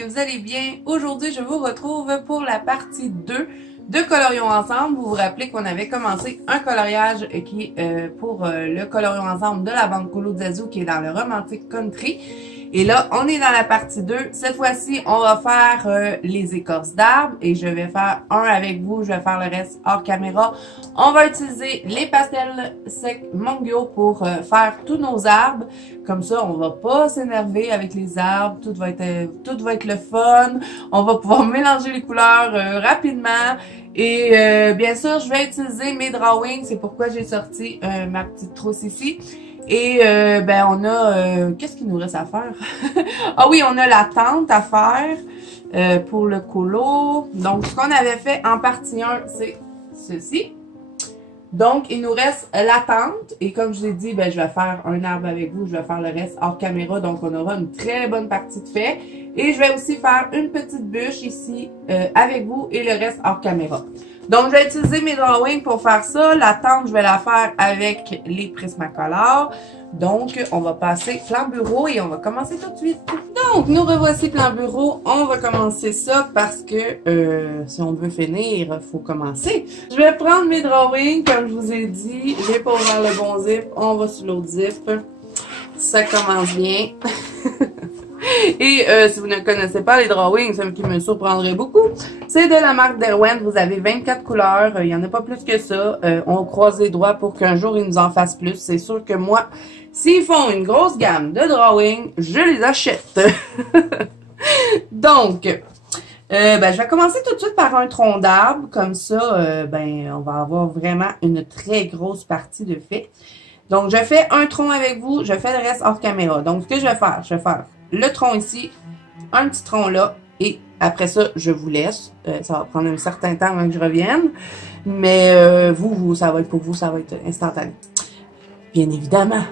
que vous allez bien. Aujourd'hui, je vous retrouve pour la partie 2 de Colorions Ensemble. Vous vous rappelez qu'on avait commencé un coloriage qui est pour le Colorions Ensemble de la bande Colo Zazou qui est dans le Romantic Country. Et là, on est dans la partie 2. Cette fois-ci, on va faire les écorces d'arbres et je vais faire un avec vous. Je vais faire le reste hors caméra. On va utiliser les pastels secs Mongyo pour faire tous nos arbres. Comme ça, on va pas s'énerver avec les arbres. Tout va être le fun. On va pouvoir mélanger les couleurs rapidement. Et bien sûr, je vais utiliser mes drawings. C'est pourquoi j'ai sorti ma petite trousse ici. Et ben on a qu'est-ce qu'il nous reste à faire? Ah oui, on a la tente à faire pour le colo. Donc ce qu'on avait fait en partie 1, c'est ceci. Donc il nous reste la tente et comme je l'ai dit, ben je vais faire un arbre avec vous, je vais faire le reste hors caméra, donc on aura une très bonne partie de fait. Et je vais aussi faire une petite bûche ici avec vous et le reste hors caméra. Donc, je vais utiliser mes drawings pour faire ça. La tente, je vais la faire avec les Prismacolor. Donc, on va passer plan bureau et on va commencer tout de suite. Donc, nous revoici plan bureau. On va commencer ça parce que si on veut finir, il faut commencer. Je vais prendre mes drawings, comme je vous ai dit. J'ai pas ouvert le bon zip. On va sur l'autre zip. Ça commence bien. Et si vous ne connaissez pas les drawings, ce qui me surprendrait beaucoup, c'est de la marque Derwent. Vous avez 24 couleurs, il n'y en a pas plus que ça. On croise les doigts pour qu'un jour ils nous en fassent plus. C'est sûr que moi, s'ils font une grosse gamme de drawings, je les achète. Donc, ben, je vais commencer tout de suite par un tronc d'arbre. Comme ça, ben, on va avoir vraiment une très grosse partie de fait. Donc, je fais un tronc avec vous, je fais le reste hors caméra. Donc, ce que je vais faire le tronc ici, un petit tronc là, et après ça, je vous laisse. Ça va prendre un certain temps avant que je revienne. Mais vous, ça va être pour vous, ça va être instantané. Bien évidemment.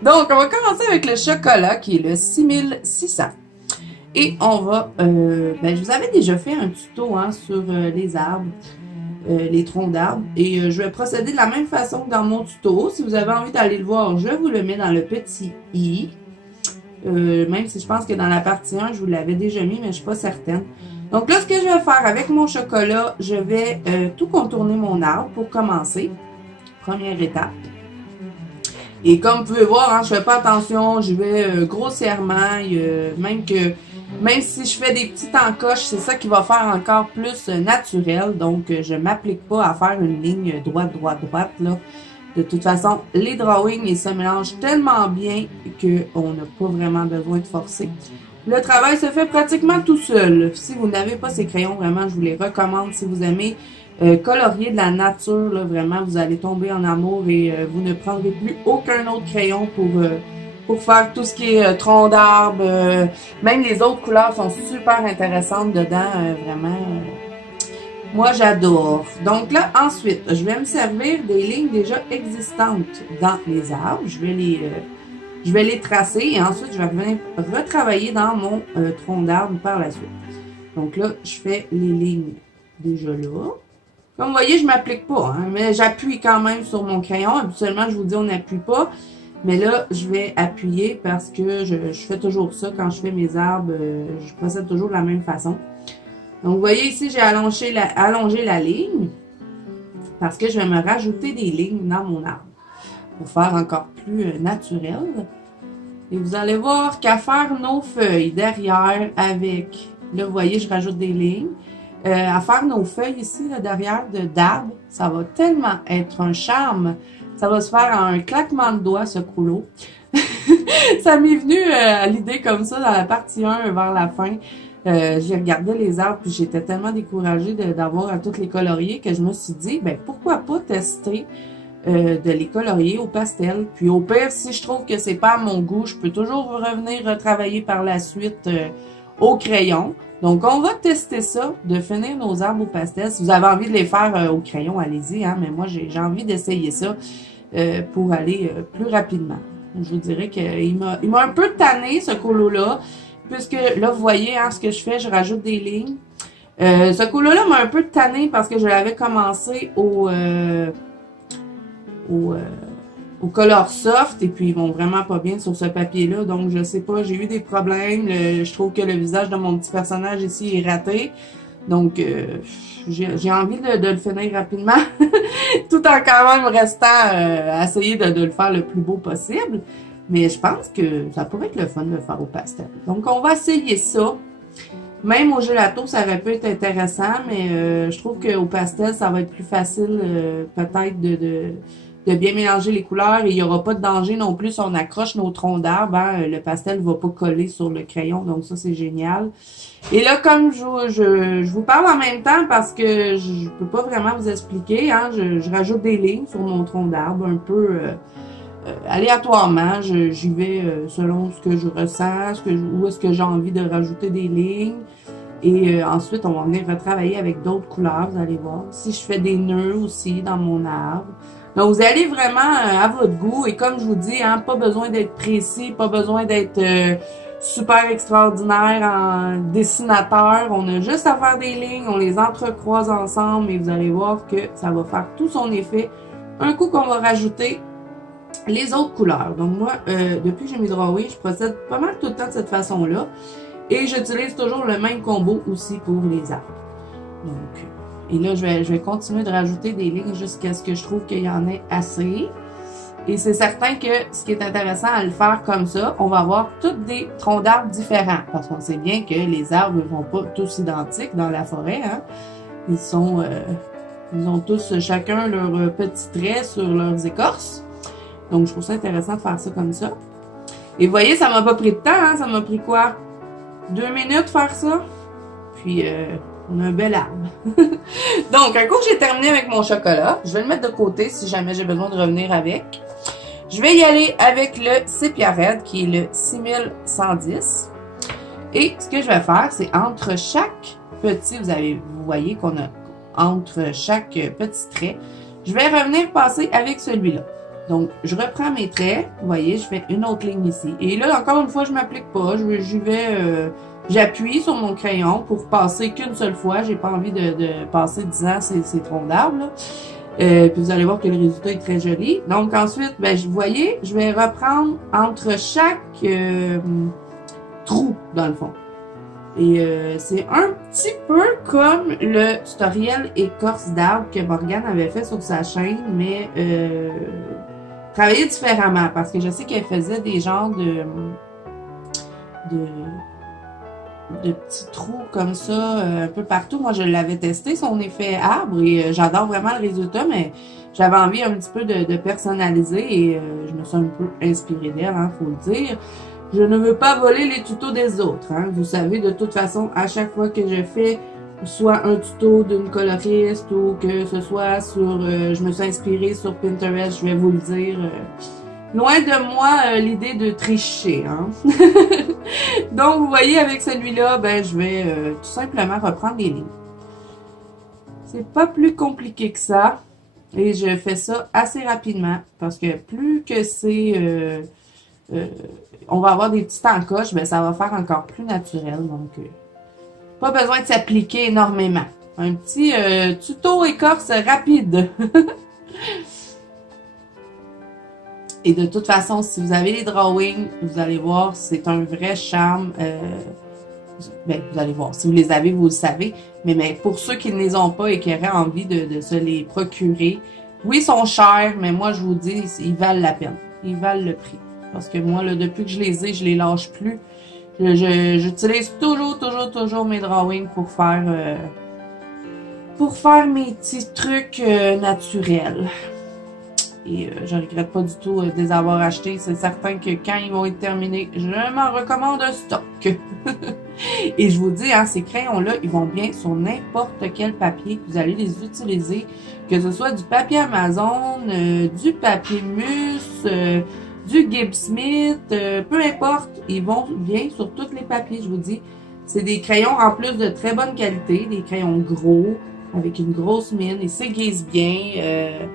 Donc, on va commencer avec le chocolat, qui est le 6600. Et on va... ben, je vous avais déjà fait un tuto hein, sur les arbres. Les troncs d'arbres. Et je vais procéder de la même façon que dans mon tuto. Si vous avez envie d'aller le voir, je vous le mets dans le petit i. Même si je pense que dans la partie 1, je vous l'avais déjà mis, mais je ne suis pas certaine. Donc là, ce que je vais faire avec mon chocolat, je vais tout contourner mon arbre pour commencer. Première étape. Et comme vous pouvez voir, hein, je ne fais pas attention, je vais grossièrement, même si je fais des petites encoches, c'est ça qui va faire encore plus naturel. Donc, je ne m'applique pas à faire une ligne droite, là. De toute façon, les drawings, ils se mélangent tellement bien qu'on n'a pas vraiment besoin de forcer. Le travail se fait pratiquement tout seul. Si vous n'avez pas ces crayons, vraiment, je vous les recommande. Si vous aimez colorier de la nature, là, vraiment, vous allez tomber en amour et vous ne prendrez plus aucun autre crayon pour faire tout ce qui est tronc d'arbre. Même les autres couleurs sont super intéressantes dedans, vraiment. Moi, j'adore. Donc là, ensuite, je vais me servir des lignes déjà existantes dans les arbres. Je vais les tracer et ensuite, je vais venir retravailler dans mon tronc d'arbre par la suite. Donc là, je fais les lignes déjà là. Comme vous voyez, je ne m'applique pas, hein, mais j'appuie quand même sur mon crayon. Habituellement, je vous dis, on n'appuie pas. Mais là, je vais appuyer parce que je fais toujours ça quand je fais mes arbres. Je procède toujours de la même façon. Donc, vous voyez ici, j'ai allongé la ligne parce que je vais me rajouter des lignes dans mon arbre pour faire encore plus naturel. Et vous allez voir qu'à faire nos feuilles derrière avec, là, vous voyez, je rajoute des lignes. À faire nos feuilles ici, là, derrière d'arbres, ça va tellement être un charme. Ça va se faire en un claquement de doigts, ce colo. Ça m'est venu à l'idée comme ça dans la partie 1 vers la fin. J'ai regardé les arbres puis j'étais tellement découragée d'avoir à toutes les colorier que je me suis dit, ben pourquoi pas tester de les colorier au pastel. Puis au pire, si je trouve que c'est pas à mon goût, je peux toujours revenir retravailler par la suite au crayon. Donc on va tester ça, de finir nos arbres au pastel. Si vous avez envie de les faire au crayon, allez-y, hein, mais moi j'ai envie d'essayer ça pour aller plus rapidement. Je vous dirais qu'il m'a un peu tanné ce colo-là. Puisque là, vous voyez, hein, ce que je fais, je rajoute des lignes. Ce colo-là m'a un peu tanné parce que je l'avais commencé au au color soft et puis ils vont vraiment pas bien sur ce papier-là. Donc, je sais pas, j'ai eu des problèmes. Je trouve que le visage de mon petit personnage ici est raté. Donc, j'ai envie de le finir rapidement, tout en quand même restant à essayer de le faire le plus beau possible. Mais je pense que ça pourrait être le fun de le faire au pastel. Donc, on va essayer ça. Même au gelato, ça aurait pu être intéressant, mais je trouve qu'au pastel, ça va être plus facile peut-être de bien mélanger les couleurs. Et il n'y aura pas de danger non plus si on accroche nos troncs d'arbre. Hein, le pastel ne va pas coller sur le crayon, donc ça, c'est génial. Et là, comme je vous parle en même temps parce que je peux pas vraiment vous expliquer, hein, je rajoute des lignes sur mon tronc d'arbre un peu aléatoirement. J'y vais selon ce que je ressens, où est-ce que j'ai envie de rajouter des lignes. Et ensuite, on va venir retravailler avec d'autres couleurs, vous allez voir. Si je fais des nœuds aussi dans mon arbre. Donc, vous allez vraiment à votre goût. Et comme je vous dis, hein, pas besoin d'être précis, pas besoin d'être super extraordinaire en dessinateur. On a juste à faire des lignes, on les entrecroise ensemble et vous allez voir que ça va faire tout son effet. Un coup qu'on va rajouter les autres couleurs. Donc moi, depuis que j'ai mis Drawing, je procède pas mal tout le temps de cette façon-là. Et j'utilise toujours le même combo aussi pour les arbres. Donc, et là, je vais continuer de rajouter des lignes jusqu'à ce que je trouve qu'il y en ait assez. Et c'est certain que ce qui est intéressant à le faire comme ça, on va avoir tous des troncs d'arbres différents. Parce qu'on sait bien que les arbres ne vont pas tous identiques dans la forêt. Hein. Ils ont tous chacun leurs petits traits sur leurs écorces. Donc, je trouve ça intéressant de faire ça comme ça. Et vous voyez, ça m'a pas pris de temps. Hein. Ça m'a pris quoi? 2 minutes faire ça. Puis, on a un bel arbre. Donc, un coup que j'ai terminé avec mon chocolat, je vais le mettre de côté si jamais j'ai besoin de revenir avec. Je vais y aller avec le Sépia Red, qui est le 6110. Et ce que je vais faire, c'est entre chaque petit, vous voyez qu'on a entre chaque petit trait, je vais revenir passer avec celui-là. Donc, je reprends mes traits, vous voyez, je fais une autre ligne ici. Et là, encore une fois, je m'applique pas, j'appuie sur mon crayon pour passer qu'une seule fois. J'ai pas envie de passer 10 ans ces troncs d'arbres. Puis vous allez voir que le résultat est très joli. Donc ensuite, ben, vous voyez, je vais reprendre entre chaque trou, dans le fond. Et c'est un petit peu comme le tutoriel écorce d'arbre que Morgane avait fait sur sa chaîne, mais travailler différemment, parce que je sais qu'elle faisait des genres de petits trous comme ça un peu partout. Moi, je l'avais testé, son effet arbre, et j'adore vraiment le résultat, mais j'avais envie un petit peu de personnaliser et je me suis un peu inspirée d'elle, hein, faut le dire. Je ne veux pas voler les tutos des autres. Hein. Vous savez, de toute façon, à chaque fois que je fais soit un tuto d'une coloriste ou que ce soit sur... je me suis inspirée sur Pinterest, je vais vous le dire... loin de moi l'idée de tricher. Hein? Donc, vous voyez, avec celui-là, ben, je vais tout simplement reprendre les lignes. C'est pas plus compliqué que ça. Et je fais ça assez rapidement. Parce que plus que c'est... on va avoir des petites encoches, ben, ça va faire encore plus naturel. Donc, pas besoin de s'appliquer énormément. Un petit tuto écorce rapide. Et de toute façon, si vous avez les drawings, vous allez voir, c'est un vrai charme. Ben, vous allez voir, si vous les avez, vous le savez. Mais pour ceux qui ne les ont pas et qui auraient envie de se les procurer, oui, ils sont chers, mais moi, je vous dis, ils valent la peine. Ils valent le prix. Parce que moi, là, depuis que je les ai, je les lâche plus. J'utilise toujours mes drawings pour faire mes petits trucs naturels. Et je regrette pas du tout de les avoir achetés. C'est certain que quand ils vont être terminés, je m'en recommande un stock. Et je vous dis, hein, ces crayons-là, ils vont bien sur n'importe quel papier. Vous allez les utiliser, que ce soit du papier Amazon, du papier Mus, du Gibbs Smith, peu importe. Ils vont bien sur tous les papiers, je vous dis. C'est des crayons en plus de très bonne qualité, des crayons gros, avec une grosse mine. Ils s'aiguisent bien.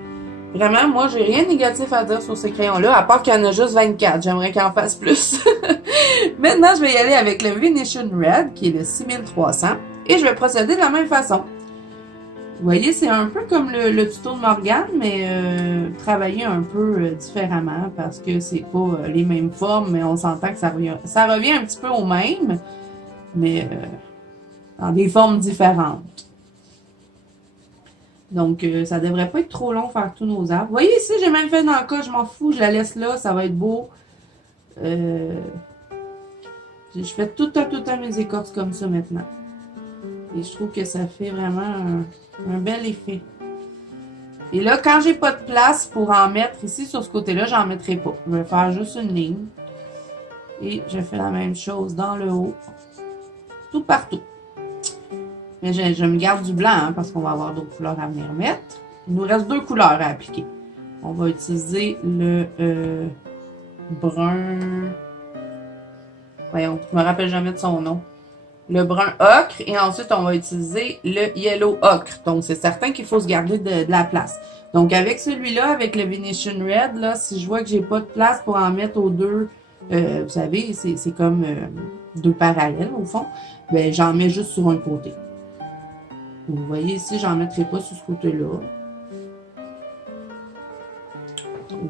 Vraiment, moi, j'ai rien de négatif à dire sur ces crayons-là, à part qu'il y en a juste 24. J'aimerais qu'il en fasse plus. Maintenant, je vais y aller avec le Venetian Red, qui est le 6300. Et je vais procéder de la même façon. Vous voyez, c'est un peu comme le tuto de Morgane, mais travaillé un peu différemment parce que c'est pas les mêmes formes, mais on s'entend que ça revient un petit peu au même, mais dans des formes différentes. Donc, ça devrait pas être trop long faire tous nos arbres. Vous voyez ici, j'ai même fait dans le cas, je m'en fous, je la laisse là, ça va être beau. Je fais tout à mes écorces comme ça maintenant. Et je trouve que ça fait vraiment un bel effet. Et là, quand j'ai pas de place pour en mettre ici sur ce côté-là, j'en mettrai pas. Je vais faire juste une ligne. Et je fais la même chose dans le haut. Tout partout. Mais je me garde du blanc hein, parce qu'on va avoir d'autres couleurs à venir mettre. Il nous reste 2 couleurs à appliquer. On va utiliser le brun. Voyons, je me rappelle jamais de son nom. Le brun ocre et ensuite on va utiliser le yellow ocre. Donc c'est certain qu'il faut se garder de la place. Donc avec celui-là, avec le Venetian Red, là, si je vois que j'ai pas de place pour en mettre aux deux, vous savez, c'est comme 2 parallèles au fond, ben j'en mets juste sur un côté. Vous voyez ici, j'en mettrai pas sur ce côté-là.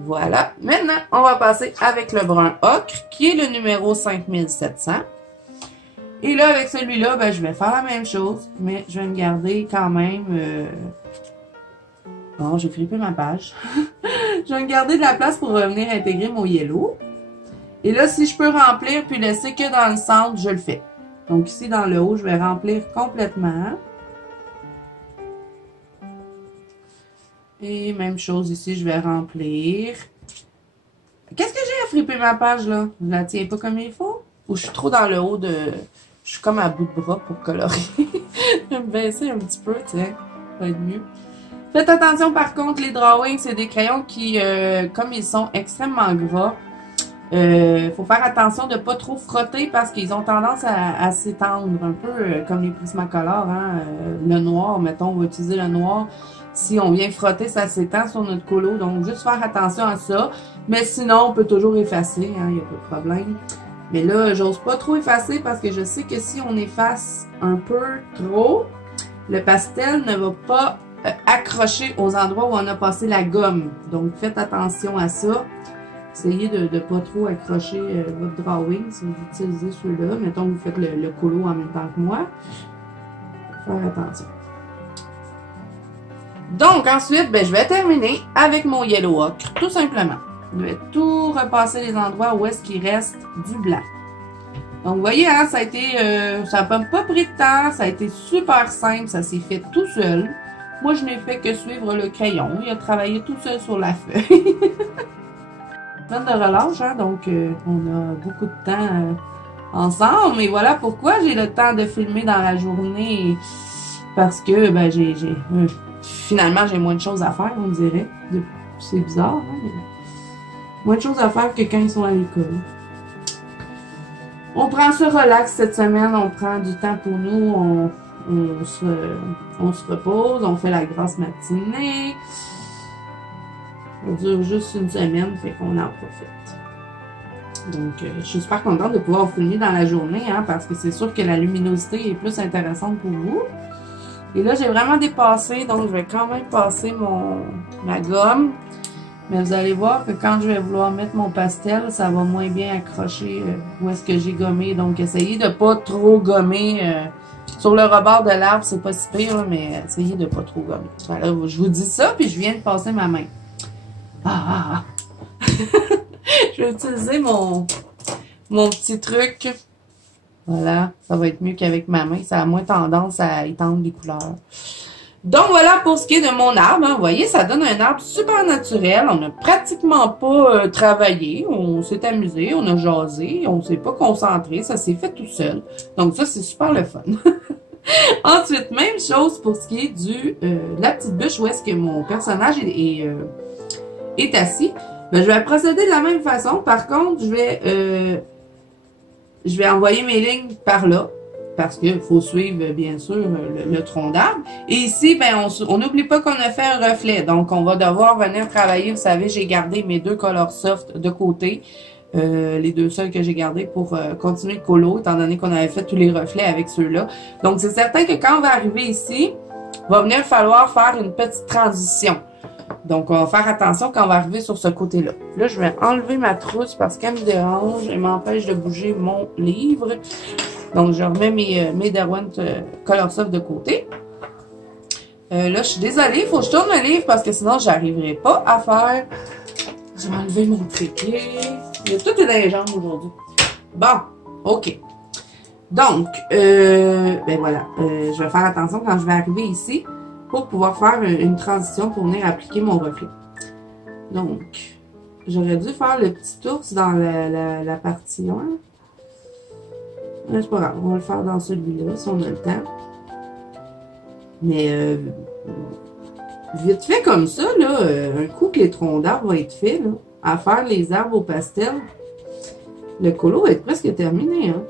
Voilà. Maintenant, on va passer avec le brun ocre, qui est le numéro 5700. Et là, avec celui-là, ben, je vais faire la même chose, mais je vais me garder quand même... Bon, j'ai frippé ma page. Je vais me garder de la place pour revenir intégrer mon yellow. Et là, si je peux remplir puis laisser que dans le centre, je le fais. Donc ici, dans le haut, je vais remplir complètement. Et même chose ici, je vais remplir. Qu'est-ce que j'ai à fripper ma page, là? Je la tiens pas comme il faut? Ou je suis trop dans le haut de... Je suis comme à bout de bras pour colorer. Je vais me baisser un petit peu, tiens. Ça va être mieux. Faites attention, par contre, les drawings, c'est des crayons qui, comme ils sont extrêmement gras, faut faire attention de ne pas trop frotter parce qu'ils ont tendance à s'étendre. Un peu comme les Prismacolor, hein. Le noir, mettons, on va utiliser le noir. Si on vient frotter, ça s'étend sur notre colo. Donc, juste faire attention à ça. Mais sinon, on peut toujours effacer, hein, il n'y a pas de problème. Mais là, j'ose pas trop effacer parce que je sais que si on efface un peu trop, le pastel ne va pas accrocher aux endroits où on a passé la gomme. Donc, faites attention à ça. Essayez de ne pas trop accrocher votre drawing si vous utilisez ceux-là. Mettons que vous faites le colo en même temps que moi. Faire attention. Donc, ensuite, ben, je vais terminer avec mon yellow ocre, tout simplement. Je vais tout repasser les endroits où est-ce qu'il reste du blanc. Donc, vous voyez, hein, ça a été, ça n'a pas pris de temps, ça a été super simple, ça s'est fait tout seul. Moi, je n'ai fait que suivre le crayon. Il a travaillé tout seul sur la feuille. Semaine de relâche, hein, donc on a beaucoup de temps ensemble. Mais voilà pourquoi j'ai le temps de filmer dans la journée. Parce que, ben, finalement, j'ai moins de choses à faire, on dirait. C'est bizarre, hein, mais moins de choses à faire que quand ils sont à l'école. On prend ce relax cette semaine, on prend du temps pour nous, on se repose, on fait la grasse matinée. Ça dure juste une semaine, fait qu'on en profite. Donc, je suis super contente de pouvoir filmer dans la journée, hein, parce que c'est sûr que la luminosité est plus intéressante pour vous. Et là, j'ai vraiment dépassé, donc je vais quand même passer ma gomme. Mais vous allez voir que quand je vais vouloir mettre mon pastel, ça va moins bien accrocher où est-ce que j'ai gommé. Donc, essayez de pas trop gommer. Sur le rebord de l'arbre, c'est pas si pire, mais essayez de pas trop gommer. Voilà, je vous dis ça, puis je viens de passer ma main. Je vais utiliser mon petit truc. Voilà, ça va être mieux qu'avec ma main. Ça a moins tendance à étendre les couleurs. Donc voilà pour ce qui est de mon arbre. Hein. Vous voyez, ça donne un arbre super naturel. On n'a pratiquement pas travaillé. On s'est amusé, on a jasé, on s'est pas concentré. Ça s'est fait tout seul. Donc ça, c'est super le fun. Ensuite, même chose pour ce qui est de la petite bûche où est-ce que mon personnage est assis. Ben, je vais procéder de la même façon. Par contre, je vais envoyer mes lignes par là. Parce qu'il faut suivre, bien sûr, le tronc d'arbre. Et ici, ben, on n'oublie pas qu'on a fait un reflet. Donc, on va devoir venir travailler. Vous savez, j'ai gardé mes 2 Color Soft de côté. Les 2 seuls que j'ai gardés pour continuer le colo, étant donné qu'on avait fait tous les reflets avec ceux-là. Donc, c'est certain que quand on va arriver ici, va venir falloir faire une petite transition. Donc, on va faire attention quand on va arriver sur ce côté-là. Là, je vais enlever ma trousse parce qu'elle me dérange et m'empêche de bouger mon livre. Donc, je remets mes Derwent Coloursoft de côté. Là, je suis désolée, il faut que je tourne le livre parce que sinon, j'arriverai pas à faire. Je vais enlever mon trépied. Il y a tout est dans les jambes aujourd'hui. Bon, OK. Donc, ben voilà, je vais faire attention quand je vais arriver ici pour pouvoir faire une transition pour venir appliquer mon reflet. Donc, j'aurais dû faire le petit ours dans la partie 1. C'est pas grave, on va le faire dans celui-là si on a le temps. Mais vite fait comme ça, là, un coup que les troncs d'arbres vont être faits, là, à faire les arbres au pastel, le colo va être presque terminé, hein.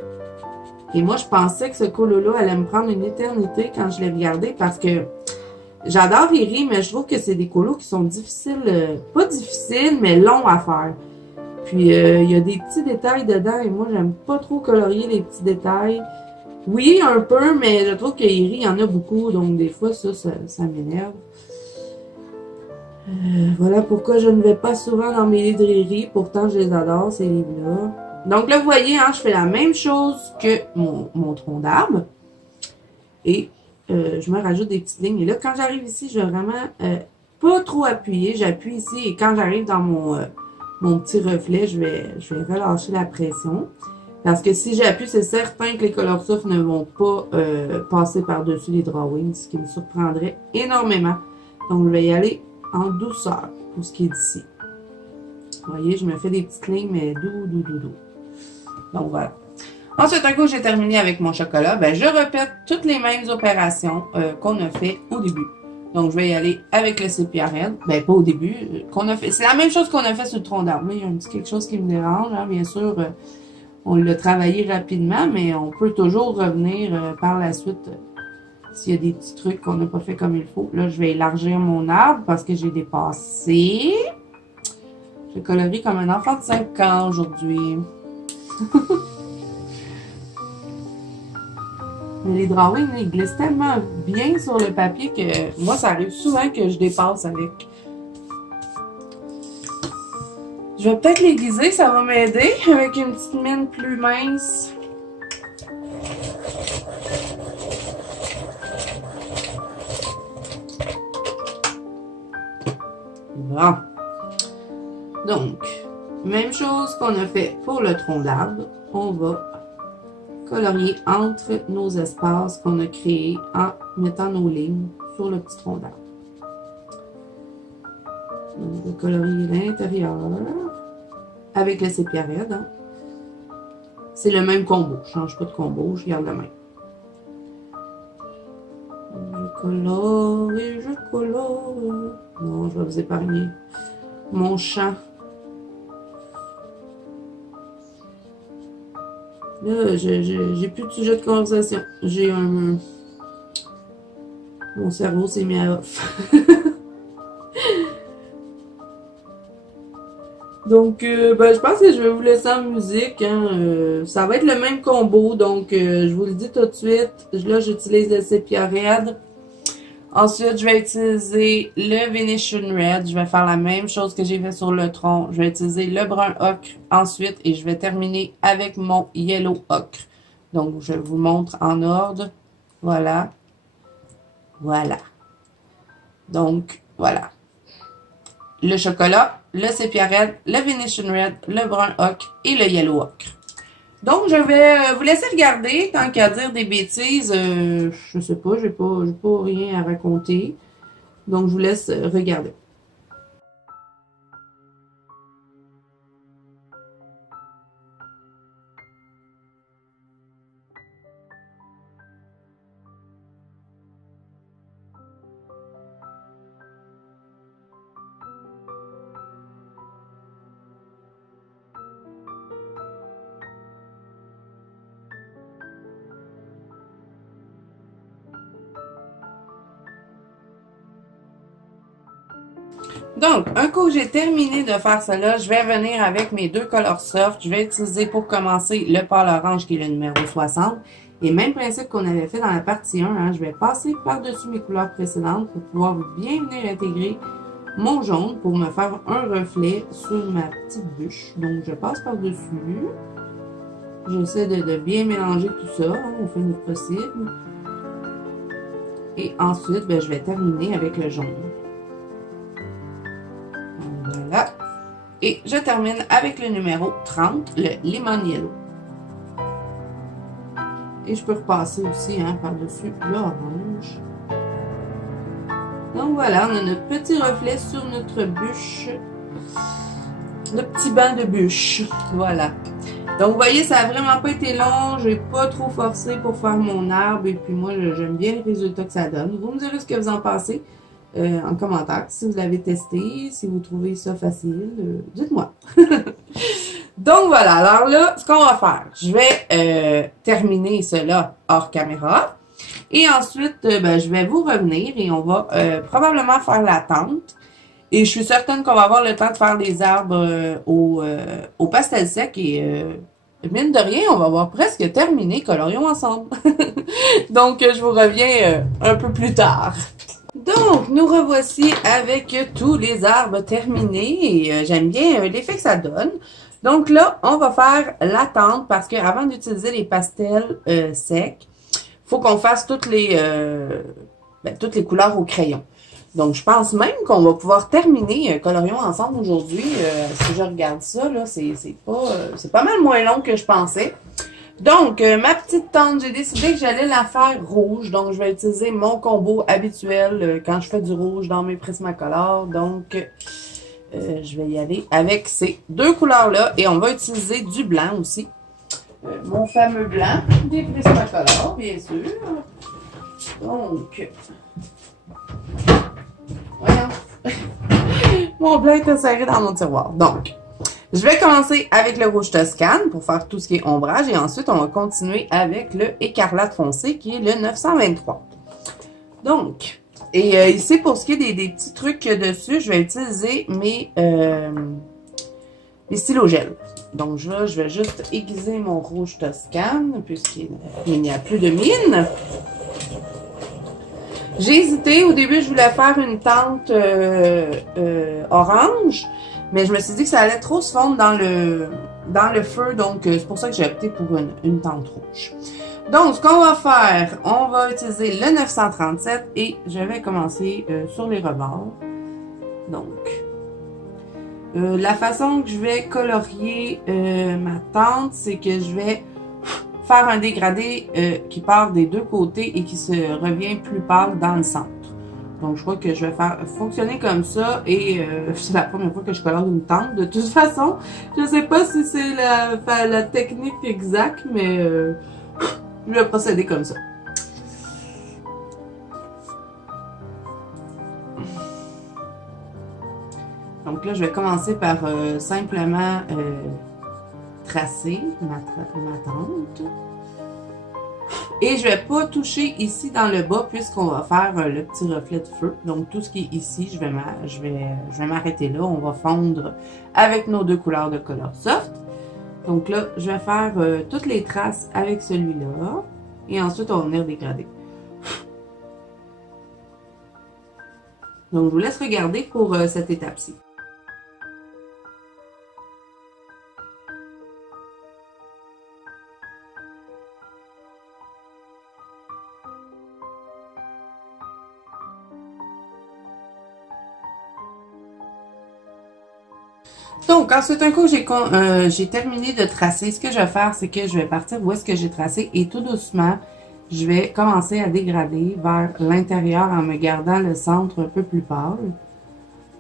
Et moi, je pensais que ce colo-là allait me prendre une éternité quand je l'ai regardé parce que j'adore Iri, mais je trouve que c'est des colos qui sont difficiles, pas difficiles, mais longs à faire. Puis, il y a des petits détails dedans et moi, j'aime pas trop colorier les petits détails. Oui, un peu, mais je trouve que Iri, il y en a beaucoup, donc des fois, ça m'énerve. Voilà pourquoi je ne vais pas souvent dans mes librairies, pourtant je les adore, ces livres-là. Donc là, vous voyez, hein, je fais la même chose que mon tronc d'arbre. Et je me rajoute des petites lignes. Et là, quand j'arrive ici, je vais vraiment pas trop appuyer. J'appuie ici et quand j'arrive dans mon petit reflet, je vais relâcher la pression. Parce que si j'appuie, c'est certain que les Coloursoft ne vont pas passer par-dessus les drawings, ce qui me surprendrait énormément. Donc, je vais y aller en douceur pour ce qui est d'ici. Vous voyez, je me fais des petites lignes, mais doux. Donc, voilà. Ensuite, un coup j'ai terminé avec mon chocolat, ben, je répète toutes les mêmes opérations qu'on a fait au début. Donc, je vais y aller avec le sépia red. Ben, pas au début, qu'on a fait. C'est la même chose qu'on a fait sur le tronc d'arbre. Il y a un petit quelque chose qui me dérange, hein, bien sûr. On l'a travaillé rapidement, mais on peut toujours revenir par la suite s'il y a des petits trucs qu'on n'a pas fait comme il faut. Là, je vais élargir mon arbre parce que j'ai dépassé. Je colorie comme un enfant de 5 ans aujourd'hui. Mais les drawings, ils glissent tellement bien sur le papier que moi, ça arrive souvent que je dépasse avec. Je vais peut-être l'aiguiser, ça va m'aider avec une petite mine plus mince. Bon. Donc, même chose qu'on a fait pour le tronc d'arbre, on va colorier entre nos espaces qu'on a créés en mettant nos lignes sur le petit tronc d'arbre. On va colorier l'intérieur avec le sépia red. Hein. C'est le même combo. Je ne change pas de combo, je garde le même. Je colore et je colore. Non, je vais vous épargner mon champ. Là, j'ai plus de sujet de conversation. J'ai un... Mon cerveau s'est mis à off. Donc, ben, je pense que je vais vous laisser en musique. Hein. Ça va être le même combo. Donc, je vous le dis tout de suite. Là, j'utilise le sépia red. Ensuite, je vais utiliser le Venetian Red. Je vais faire la même chose que j'ai fait sur le tronc. Je vais utiliser le brun ocre ensuite et je vais terminer avec mon Yellow ocre. Donc, je vous montre en ordre. Voilà. Voilà. Donc, voilà. Le chocolat, le sépia red, le Venetian Red, le brun ocre et le Yellow ocre. Donc, je vais vous laisser regarder, tant qu'à dire des bêtises, je sais pas, j'ai pas rien à raconter. Donc, je vous laisse regarder. Donc, un coup que j'ai terminé de faire cela, je vais venir avec mes deux Coloursoft. Je vais utiliser pour commencer le pâle orange qui est le numéro 60 Et même principe qu'on avait fait dans la partie 1, hein, je vais passer par-dessus mes couleurs précédentes pour pouvoir bien venir intégrer mon jaune pour me faire un reflet sur ma petite bûche. Donc, je passe par-dessus. J'essaie de bien mélanger tout ça, hein, au plus possible. Et ensuite, ben, je vais terminer avec le jaune. Voilà. Et je termine avec le numéro 30, le Lemon Yellow. Et je peux repasser aussi hein, par-dessus l'orange. Donc voilà, on a notre petit reflet sur notre bûche. Notre petit banc de bûche. Voilà. Donc, vous voyez, ça n'a vraiment pas été long. Je n'ai pas trop forcé pour faire mon arbre. Et puis moi, j'aime bien le résultat que ça donne. Vous me direz ce que vous en pensez en commentaire. Si vous l'avez testé, si vous trouvez ça facile, dites-moi. Donc, voilà. Alors là, ce qu'on va faire, je vais terminer cela hors caméra. Et ensuite, ben, je vais vous revenir et on va probablement faire la tente. Et je suis certaine qu'on va avoir le temps de faire des arbres au pastel sec et mine de rien, on va avoir presque terminé Colorions ensemble. Donc, je vous reviens un peu plus tard. Donc, nous revoici avec tous les arbres terminés et j'aime bien l'effet que ça donne. Donc là, on va faire la tente parce qu'avant d'utiliser les pastels secs, il faut qu'on fasse toutes les couleurs au crayon. Donc, je pense même qu'on va pouvoir terminer Colorions ensemble aujourd'hui. Si je regarde ça, là, c'est pas mal moins long que je pensais. Donc, ma petite tente, j'ai décidé que j'allais la faire rouge. Donc, je vais utiliser mon combo habituel quand je fais du rouge dans mes Prismacolor. Donc, je vais y aller avec ces deux couleurs-là. Et on va utiliser du blanc aussi. Mon fameux blanc des Prismacolor, bien sûr. Donc... Voyons. Mon blanc est serré dans mon tiroir. Donc, je vais commencer avec le rouge Toscane pour faire tout ce qui est ombrage. Et ensuite, on va continuer avec le écarlate foncé qui est le 923. Donc, et ici, pour ce qui est des petits trucs dessus, je vais utiliser mes stylos gel. Donc, là, je vais juste aiguiser mon rouge Toscane puisqu'il n'y a plus de mine. J'ai hésité. Au début, je voulais faire une tente orange, mais je me suis dit que ça allait trop se fondre dans le feu, donc c'est pour ça que j'ai opté pour une tente rouge. Donc, ce qu'on va faire, on va utiliser le 937 et je vais commencer sur les rebords. Donc, la façon que je vais colorier ma tente, c'est que je vais faire un dégradé qui part des deux côtés et qui se revient plus pâle dans le centre. Donc, je crois que je vais faire fonctionner comme ça et c'est la première fois que je colore une tente. De toute façon, je ne sais pas si c'est la technique exacte, mais je vais procéder comme ça. Donc là, je vais commencer par simplement tracer ma tente. Et je vais pas toucher ici dans le bas puisqu'on va faire le petit reflet de feu. Donc tout ce qui est ici, je vais m'arrêter là. On va fondre avec nos deux couleurs de Color Soft. Donc là, je vais faire toutes les traces avec celui-là. Et ensuite, on va venir dégrader. Donc je vous laisse regarder pour cette étape-ci. Donc, ensuite, un coup, j'ai terminé de tracer. Ce que je vais faire, c'est que je vais partir où est-ce que j'ai tracé et tout doucement, je vais commencer à dégrader vers l'intérieur en me gardant le centre un peu plus pâle.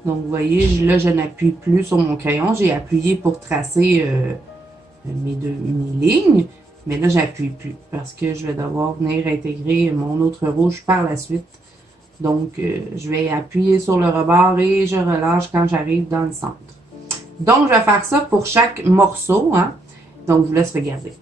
Donc, vous voyez, là, je n'appuie plus sur mon crayon. J'ai appuyé pour tracer mes lignes, mais là, j'appuie plus parce que je vais devoir venir intégrer mon autre rouge par la suite. Donc, je vais appuyer sur le rebord et je relâche quand j'arrive dans le centre. Donc, je vais faire ça pour chaque morceau, hein. Donc, je vous laisse regarder.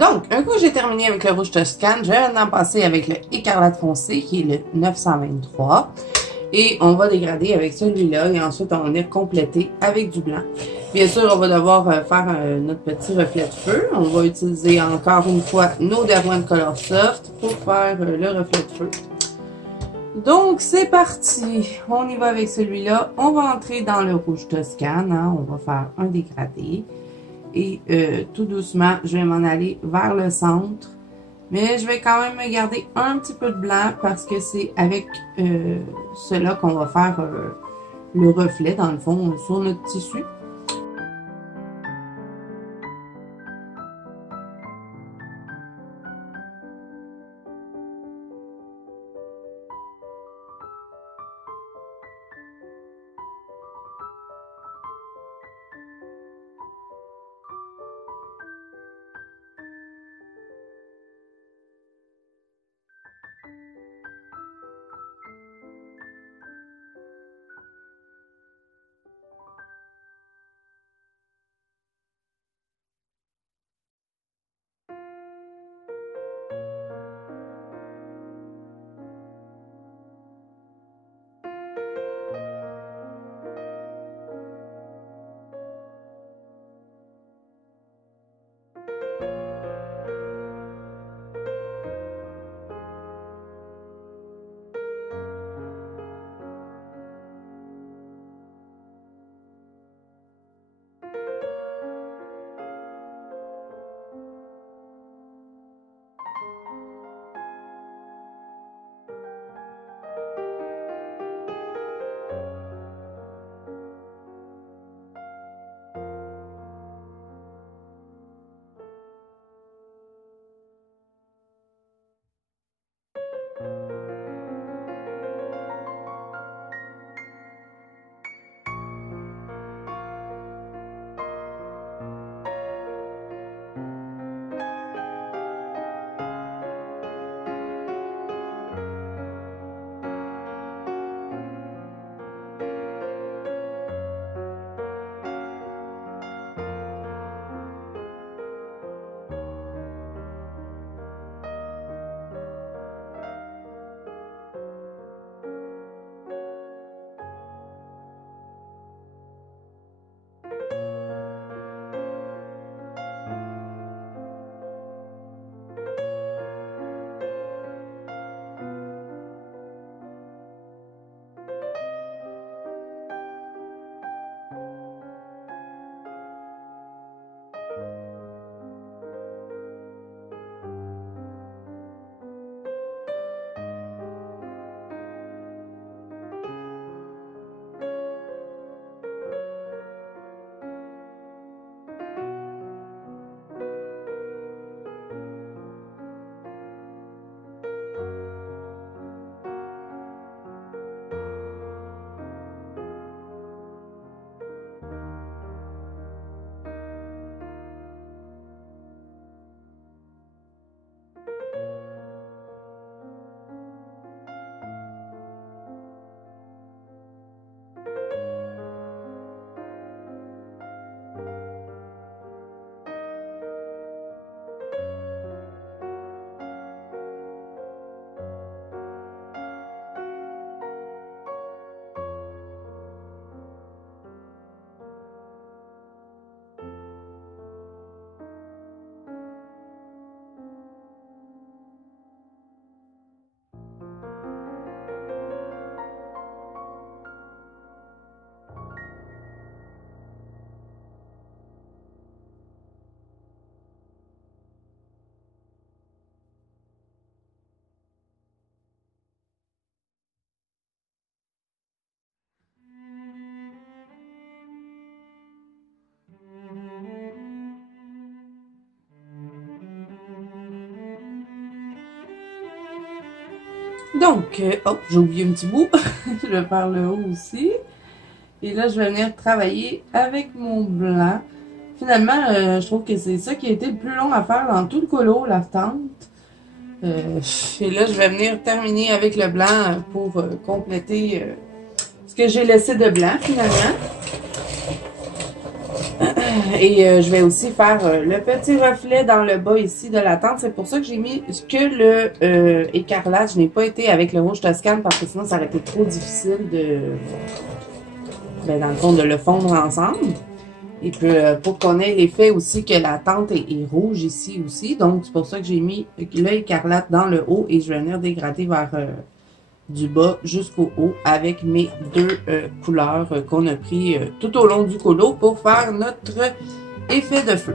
Donc, un coup j'ai terminé avec le rouge Toscane, je vais maintenant passer avec le écarlate foncé qui est le 923. Et on va dégrader avec celui-là et ensuite on va venir compléter avec du blanc. Bien sûr, on va devoir faire notre petit reflet de feu. On va utiliser encore une fois nos Derwent Color Soft pour faire le reflet de feu. Donc, c'est parti. On y va avec celui-là. On va entrer dans le rouge Toscane. Hein. On va faire un dégradé. Et tout doucement, je vais m'en aller vers le centre. Mais je vais quand même me garder un petit peu de blanc parce que c'est avec cela qu'on va faire le reflet, dans le fond, sur notre tissu. Donc, oh, j'ai oublié un petit bout. Je vais faire le haut aussi. Et là, je vais venir travailler avec mon blanc. Finalement, je trouve que c'est ça qui a été le plus long à faire dans tout le colo, la tente. Et là, je vais venir terminer avec le blanc pour compléter ce que j'ai laissé de blanc, finalement. Et je vais aussi faire le petit reflet dans le bas ici de la tente. C'est pour ça que j'ai mis que le écarlate. Je n'ai pas été avec le rouge Toscane parce que sinon ça aurait été trop difficile dans le fond, de le fondre ensemble. Et puis pour qu'on ait l'effet aussi que la tente est rouge ici aussi. Donc c'est pour ça que j'ai mis le écarlate dans le haut et je vais venir dégrader vers du bas jusqu'au haut avec mes deux couleurs qu'on a pris tout au long du colo pour faire notre effet de feu.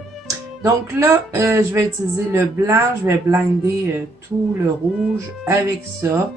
Donc là, je vais utiliser le blanc, je vais blinder tout le rouge avec ça.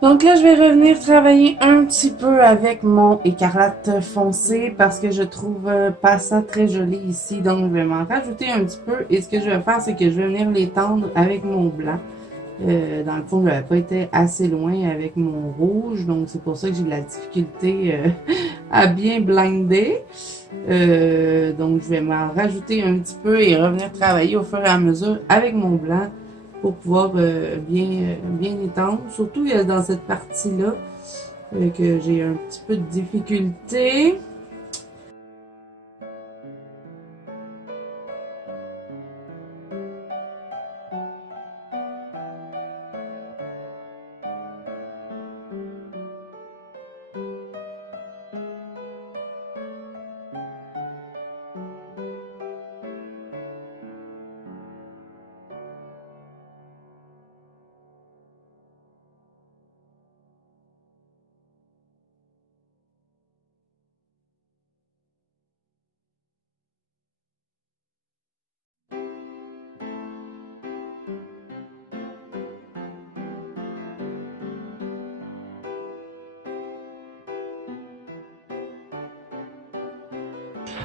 Donc là, je vais revenir travailler un petit peu avec mon écarlate foncé parce que je trouve pas ça très joli ici. Donc, je vais m'en rajouter un petit peu. Et ce que je vais faire, c'est que je vais venir l'étendre avec mon blanc. Dans le fond, je n'avais pas été assez loin avec mon rouge. Donc, c'est pour ça que j'ai de la difficulté à bien blinder. Donc, je vais m'en rajouter un petit peu et revenir travailler au fur et à mesure avec mon blanc pour pouvoir bien étendre. Surtout dans cette partie-là que j'ai un petit peu de difficulté.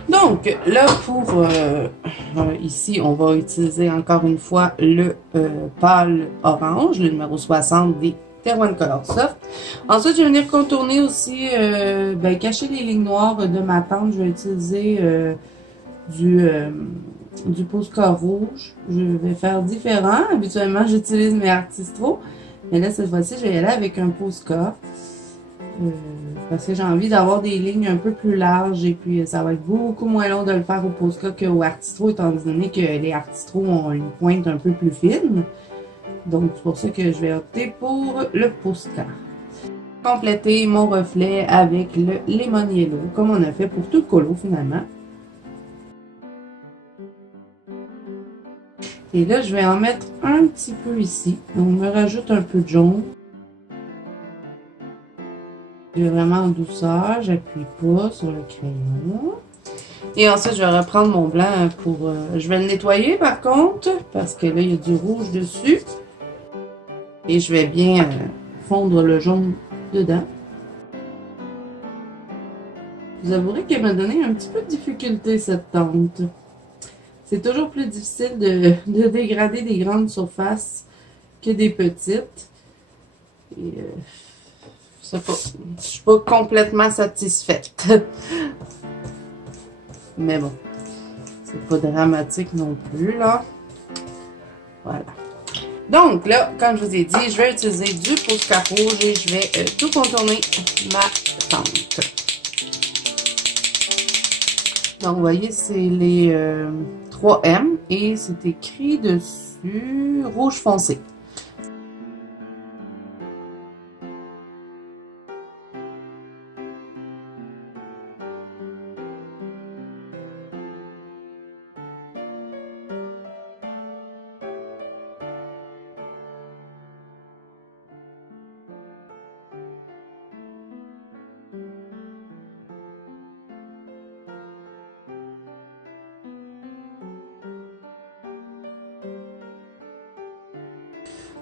Donc, là, pour ici, on va utiliser encore une fois le pâle orange, le numéro 60 des Terwan Color Soft. Ensuite, je vais venir contourner aussi, cacher les lignes noires de ma tente. Je vais utiliser du Posca rouge. Je vais faire différent. Habituellement, j'utilise mes Artistro. Mais là, cette fois-ci, je vais y aller avec un Posca. Parce que j'ai envie d'avoir des lignes un peu plus larges et puis ça va être beaucoup moins long de le faire au Posca qu'au Artistro étant donné que les Artistro ont une pointe un peu plus fine. Donc c'est pour ça que je vais opter pour le Posca. Compléter mon reflet avec le Lemon Yellow comme on a fait pour tout le colo finalement. Et là je vais en mettre un petit peu ici. Donc je me rajoute un peu de jaune. Je vais vraiment en douceur, j'appuie pas sur le crayon. Et ensuite, je vais reprendre mon blanc pour... je vais le nettoyer par contre, parce que là, il y a du rouge dessus. Et je vais bien fondre le jaune dedans. Vous avouerez qu'elle m'a donné un petit peu de difficulté, cette tente. C'est toujours plus difficile de dégrader des grandes surfaces que des petites. Et je suis pas complètement satisfaite. Mais bon, c'est pas dramatique non plus, là. Voilà. Donc là, comme je vous ai dit, je vais utiliser du Posca rouge et je vais tout contourner ma tente. Donc, vous voyez, c'est les 3M et c'est écrit dessus rouge foncé.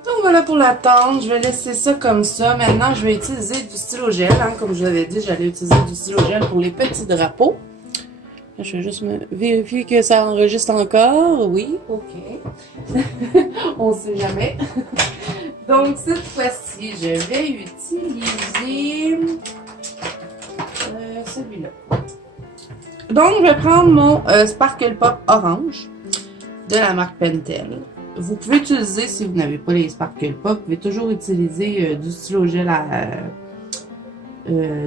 Donc voilà pour la tente, je vais laisser ça comme ça. Maintenant, je vais utiliser du stylo gel. Hein. Comme je vous l'avais dit, j'allais utiliser du stylo gel pour les petits drapeaux. Je vais juste vérifier que ça enregistre encore. Oui, ok. On sait jamais. Donc cette fois-ci, je vais utiliser celui-là. Donc, je vais prendre mon Sparkle Pop orange de la marque Pentel. Vous pouvez utiliser, si vous n'avez pas les Sparkle Pop, vous pouvez toujours utiliser du stylo gel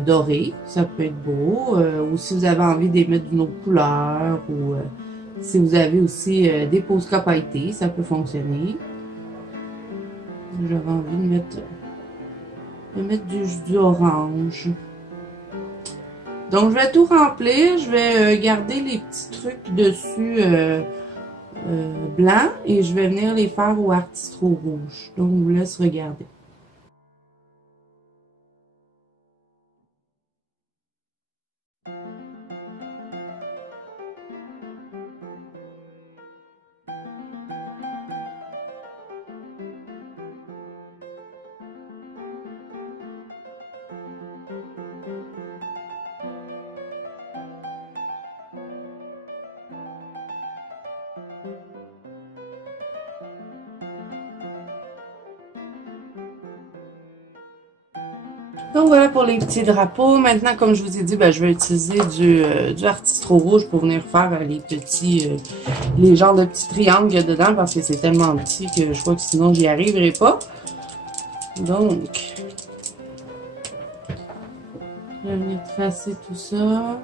doré. Ça peut être beau. Ou si vous avez envie d'émettre d'une autre couleur. Ou si vous avez aussi des Posca pailletés, ça peut fonctionner. J'avais envie de mettre du orange. Donc, je vais tout remplir. Je vais garder les petits trucs dessus blancs et je vais venir les faire au Artistro rouge. Donc, je vous laisse regarder. Donc voilà pour les petits drapeaux. Maintenant, comme je vous ai dit, ben, je vais utiliser du Artistro rouge pour venir faire les petits, les genres de petits triangles dedans parce que c'est tellement petit que je crois que sinon j'y arriverai pas. Donc, je vais venir tracer tout ça.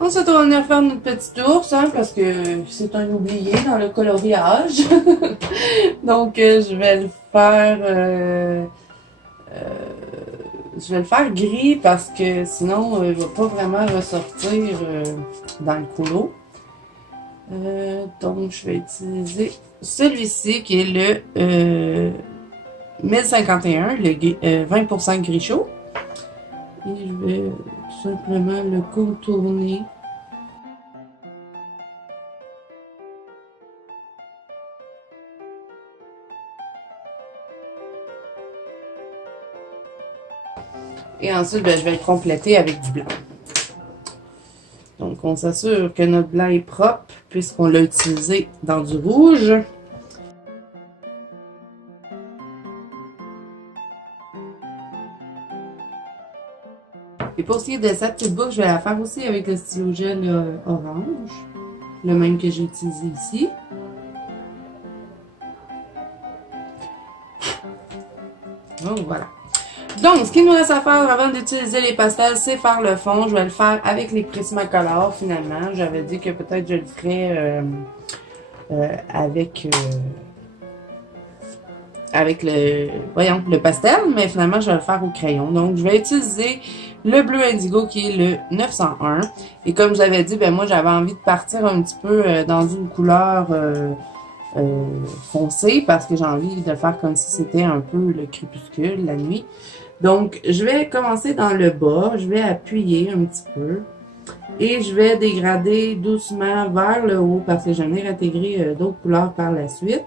Ensuite, on va venir faire notre petite ours, hein, parce que c'est un oublié dans le coloriage. Donc, je vais le faire gris parce que sinon, il ne va pas vraiment ressortir dans le colo. Donc, je vais utiliser celui-ci qui est le 1051, le 20% gris chaud. Et je vais tout simplement le contourner. Et ensuite, ben, je vais le compléter avec du blanc. Donc, on s'assure que notre blanc est propre puisqu'on l'a utilisé dans du rouge. Et pour ce qui est de cette petite boucle, je vais la faire aussi avec le stylo gel orange, le même que j'ai utilisé ici. Donc voilà. Donc, ce qu'il nous reste à faire avant d'utiliser les pastels, c'est faire le fond. Je vais le faire avec les Prismacolor finalement. J'avais dit que peut-être je le ferais avec le pastel, mais finalement je vais le faire au crayon. Donc, je vais utiliser le bleu indigo qui est le 901. Et comme j'avais dit, ben moi j'avais envie de partir un petit peu dans une couleur foncée parce que j'ai envie de faire comme si c'était un peu le crépuscule, la nuit. Donc je vais commencer dans le bas, je vais appuyer un petit peu et je vais dégrader doucement vers le haut parce que j'aimerais intégrer d'autres couleurs par la suite.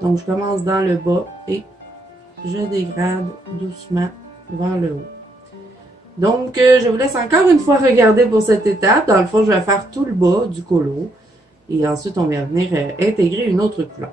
Donc je commence dans le bas et je dégrade doucement vers le haut. Donc, je vous laisse encore une fois regarder pour cette étape. Dans le fond, je vais faire tout le bas du colo. Et ensuite, on va venir intégrer une autre couleur.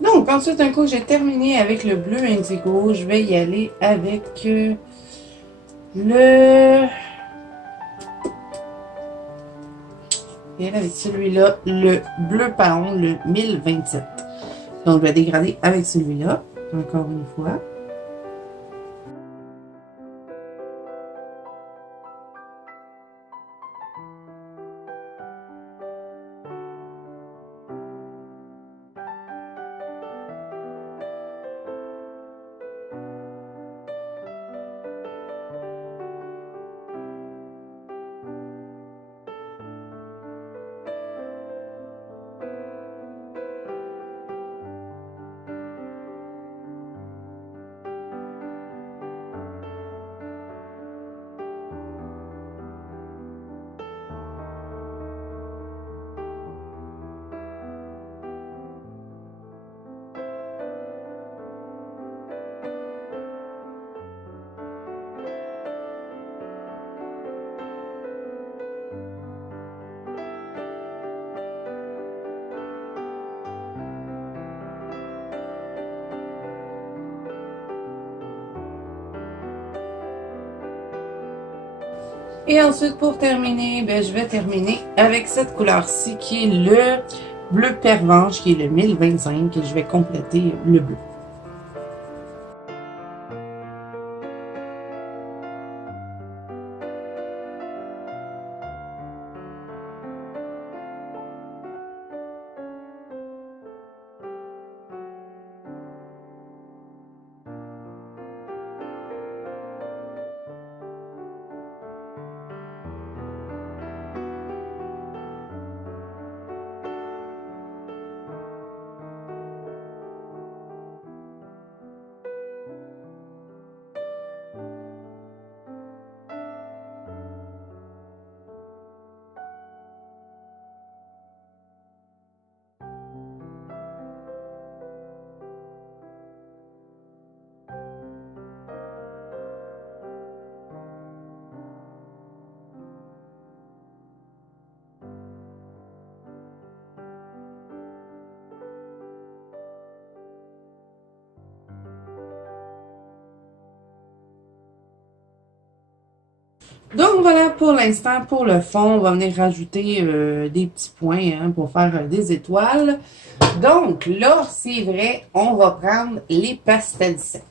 Donc, ensuite, un coup j'ai terminé avec le bleu indigo, je vais y aller avec avec celui-là, le bleu paon, le 1027. Donc, je vais dégrader avec celui-là, encore une fois. Et ensuite, pour terminer, ben, je vais terminer avec cette couleur-ci qui est le bleu pervenche, qui est le 1025, et je vais compléter le bleu. Donc voilà pour l'instant, pour le fond, on va venir rajouter des petits points hein, pour faire des étoiles. Donc là, c'est vrai, on va prendre les pastels secs.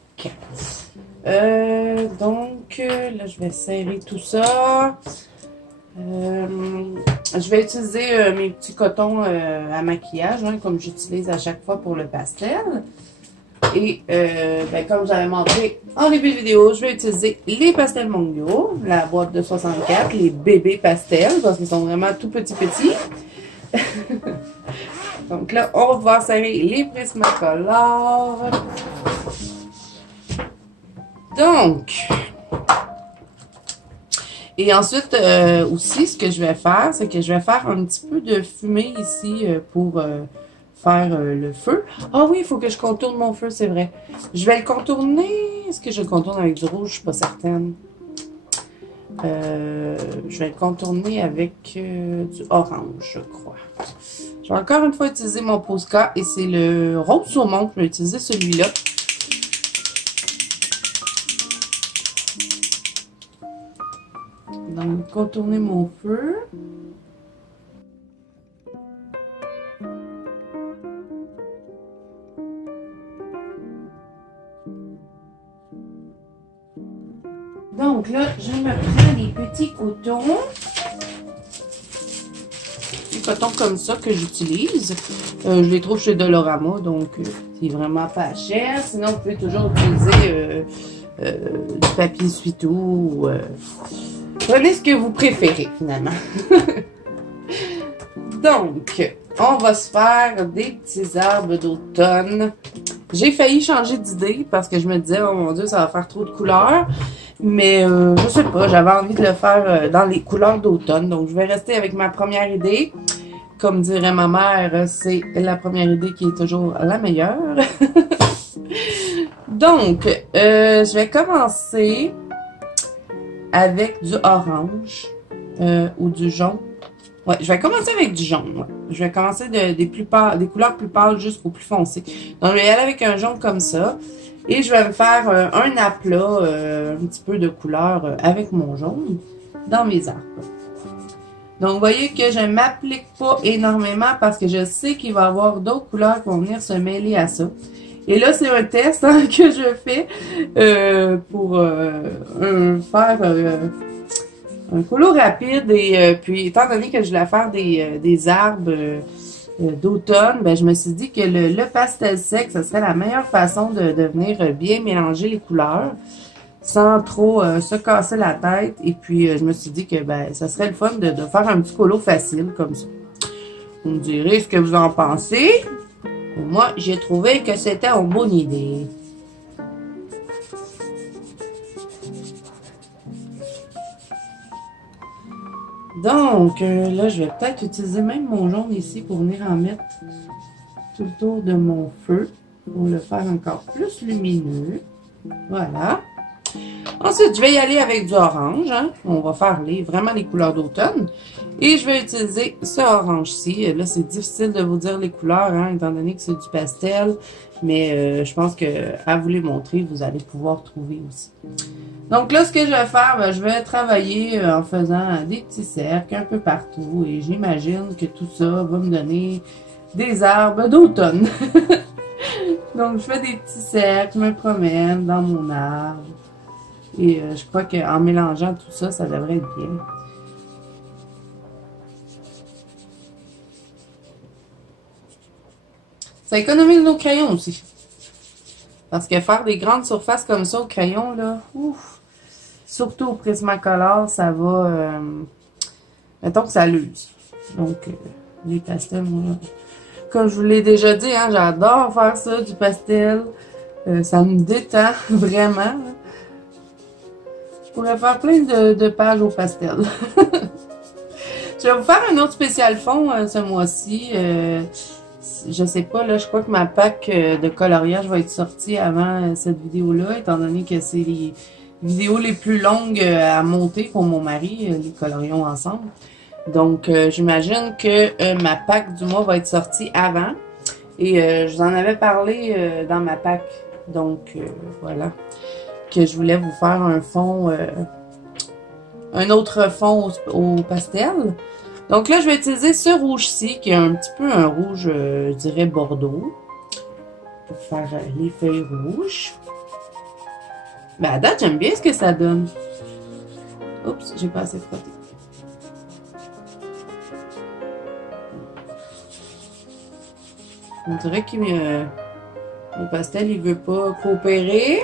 Donc là, je vais serrer tout ça. Je vais utiliser mes petits cotons à maquillage, hein, comme j'utilise à chaque fois pour le pastel. Et ben, comme j'avais montré en début de vidéo, je vais utiliser les pastels Mongo, la boîte de 64, les bébés pastels, parce qu'ils sont vraiment tout petits. Donc là, on va pouvoir serrer les Prismacolor. Donc, et ensuite, aussi, ce que je vais faire, c'est que je vais faire un petit peu de fumée ici pour faire le feu. Ah oui, il faut que je contourne mon feu, c'est vrai. Je vais le contourner. Est-ce que je le contourne avec du rouge? Je suis pas certaine. Je vais le contourner avec du orange, je crois. Je vais encore une fois utiliser mon Posca et c'est le rose saumon que je vais utiliser celui-là. Donc, contourner mon feu. Donc là, je me prends des petits cotons. Des cotons comme ça que j'utilise. Je les trouve chez Dolorama, donc c'est vraiment pas cher. Sinon, vous pouvez toujours utiliser du papier essuie-tout. Prenez ce que vous préférez, finalement. Donc, on va se faire des petits arbres d'automne. J'ai failli changer d'idée parce que je me disais, oh mon Dieu, ça va faire trop de couleurs. Mais je sais pas, j'avais envie de le faire dans les couleurs d'automne. Donc, je vais rester avec ma première idée. Comme dirait ma mère, c'est la première idée qui est toujours la meilleure. Donc, je vais commencer avec du orange ou du jaune. Ouais, je vais commencer avec du jaune. Ouais. Je vais commencer des couleurs plus pâles jusqu'au plus foncé. Donc, je vais y aller avec un jaune comme ça. Et je vais me faire un aplat, un petit peu de couleur avec mon jaune dans mes arbres. Donc, vous voyez que je ne m'applique pas énormément parce que je sais qu'il va y avoir d'autres couleurs qui vont venir se mêler à ça. Et là, c'est un test hein, que je fais pour faire un colo rapide. Et puis, étant donné que je voulais faire des arbres d'automne, ben, je me suis dit que le pastel sec, ce serait la meilleure façon de venir bien mélanger les couleurs sans trop se casser la tête. Et puis, je me suis dit que ben, ça serait le fun de faire un petit colo facile comme ça. Vous me direz ce que vous en pensez. Moi, j'ai trouvé que c'était une bonne idée. Donc, là, je vais peut-être utiliser même mon jaune ici pour venir en mettre tout le tour de mon feu. Pour le faire encore plus lumineux. Voilà. Ensuite, je vais y aller avec du orange. Hein. On va faire vraiment les couleurs d'automne. Et je vais utiliser ce orange-ci. Là, c'est difficile de vous dire les couleurs, hein, étant donné que c'est du pastel. Mais je pense que à vous les montrer, vous allez pouvoir trouver aussi. Donc là, ce que je vais faire, ben, je vais travailler en faisant des petits cercles un peu partout. Et j'imagine que tout ça va me donner des arbres d'automne. Donc, je fais des petits cercles, je me promène dans mon arbre. Et je crois qu'en mélangeant tout ça, ça devrait être bien. Ça économise nos crayons aussi. Parce que faire des grandes surfaces comme ça au crayon, là, ouf, surtout au Prismacolor, ça va, mettons que ça l'use. Donc, les pastels, moi, comme je vous l'ai déjà dit, hein, j'adore faire ça, du pastel. Ça me détend vraiment. Là. Je pourrais faire plein de pages au pastel. Je vais vous faire un autre spécial fond ce mois-ci. Je sais pas, là, je crois que ma pack de coloriage va être sortie avant cette vidéo-là, étant donné que c'est les vidéos les plus longues à monter pour mon mari, les colorions ensemble. Donc, j'imagine que ma pack du mois va être sortie avant. Et je vous en avais parlé dans ma pack. Donc, voilà. Que je voulais vous faire un fond, un autre fond au pastel. Donc là, je vais utiliser ce rouge-ci, qui est un petit peu un rouge, je dirais bordeaux. Pour faire les feuilles rouges. Ben, à date, j'aime bien ce que ça donne. Oups, j'ai pas assez frotté. On dirait que le pastel, il veut pas coopérer.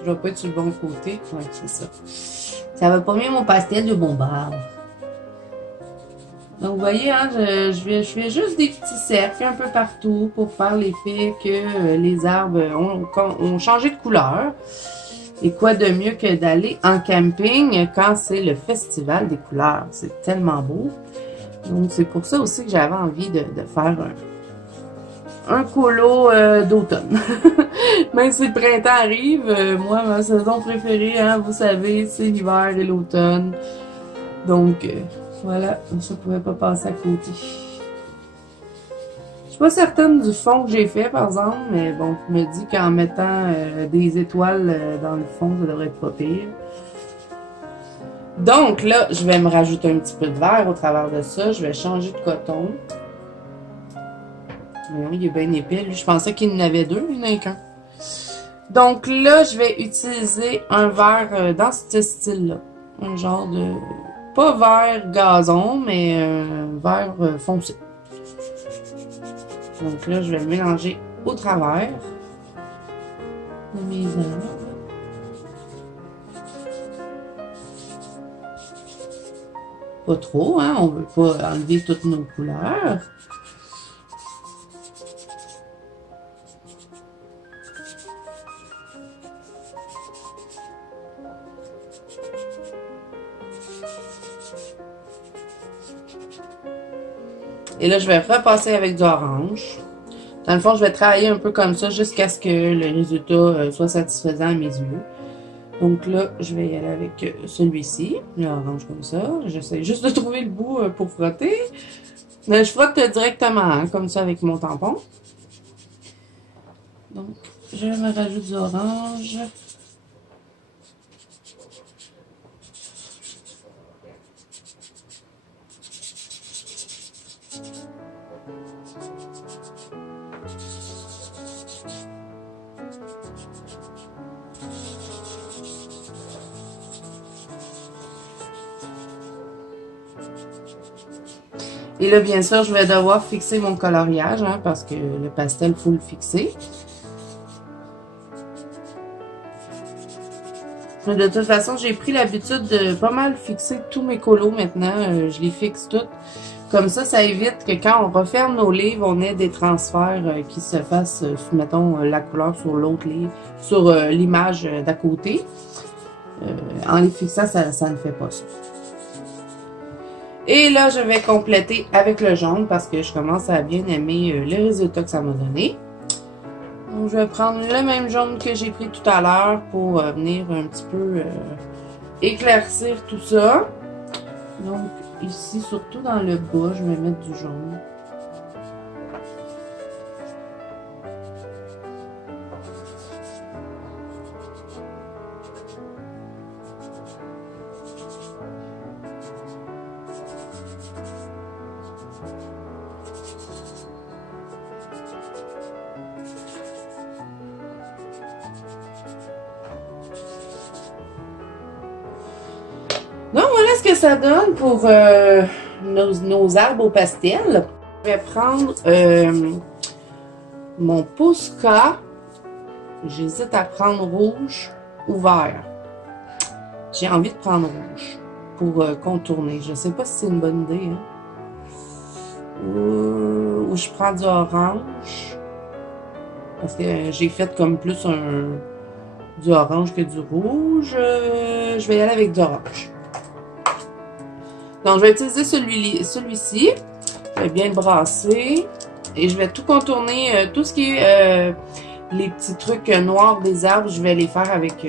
Je vais pas être sur le bon côté. Ouais, c'est ça. Ça va pas bien mon pastel de bombard. Donc, vous voyez, hein, je fais juste des petits cercles un peu partout pour faire l'effet que les arbres ont changé de couleur. Et quoi de mieux que d'aller en camping quand c'est le festival des couleurs. C'est tellement beau. Donc, c'est pour ça aussi que j'avais envie de faire un colo d'automne. Même si le printemps arrive, moi, ma saison préférée, hein, vous savez, c'est l'hiver et l'automne. Donc, voilà, je ne pouvais pas passer à côté. Je suis pas certaine du fond que j'ai fait, par exemple, mais bon, je me dis qu'en mettant des étoiles dans le fond, ça devrait être pas pire. Donc là, je vais me rajouter un petit peu de verre au travers de ça. Je vais changer de coton. Voyons, il est bien épais. Lui, je pensais qu'il en avait deux, il n'en a qu'un. Donc là, je vais utiliser un verre dans ce style-là. Un genre de... pas vert gazon, mais vert foncé. Donc là, je vais le mélanger au travers de mes arbres. Pas trop, hein? On ne veut pas enlever toutes nos couleurs. Et là, je vais repasser avec du orange. Dans le fond, je vais travailler un peu comme ça jusqu'à ce que le résultat soit satisfaisant à mes yeux. Donc là, je vais y aller avec celui-ci, l'orange comme ça. J'essaie juste de trouver le bout pour frotter. Mais je frotte directement, hein, comme ça, avec mon tampon. Donc, je me rajoute du orange. Et là, bien sûr, je vais devoir fixer mon coloriage, hein, parce que le pastel, il faut le fixer. Mais de toute façon, j'ai pris l'habitude de pas mal fixer tous mes colos maintenant. Je les fixe toutes. Comme ça évite que quand on referme nos livres, on ait des transferts qui se fassent, mettons, la couleur sur l'autre livre, sur l'image d'à côté. En les fixant, ça ne fait pas ça. Et là, je vais compléter avec le jaune parce que je commence à bien aimer le résultat que ça m'a donné. Donc, je vais prendre le même jaune que j'ai pris tout à l'heure pour venir un petit peu éclaircir tout ça. Donc, ici, surtout dans le bas, je vais mettre du jaune. Donc, voilà ce que ça donne pour nos arbres au pastel. Je vais prendre mon Posca. J'hésite à prendre rouge ou vert. J'ai envie de prendre rouge pour contourner. Je ne sais pas si c'est une bonne idée. Hein? Ou je prends du orange. Parce que j'ai fait comme plus du orange que du rouge. Je vais y aller avec du orange. Donc, je vais utiliser celui-ci. Je vais bien le brasser. Et je vais tout contourner. Tout ce qui est les petits trucs noirs des arbres, je vais les faire avec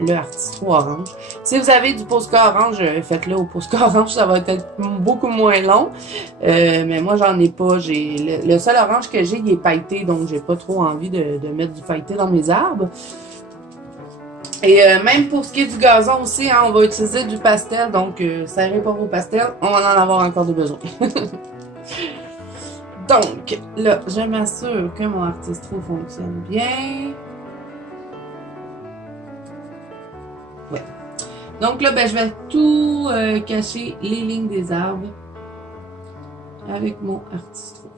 le Artistro orange. Si vous avez du Posca orange, faites-le au Posca orange. Ça va être beaucoup moins long. Mais moi, j'en ai pas. Le seul orange que j'ai, il est pailleté. Donc, j'ai pas trop envie de mettre du pailleté dans mes arbres. Et même pour ce qui est du gazon aussi, hein, on va utiliser du pastel, donc ça répond au pastel, on va en avoir encore de besoin. Donc, là, je m'assure que mon Artistro fonctionne bien. Ouais. Donc là, ben, je vais tout cacher les lignes des arbres avec mon Artistro.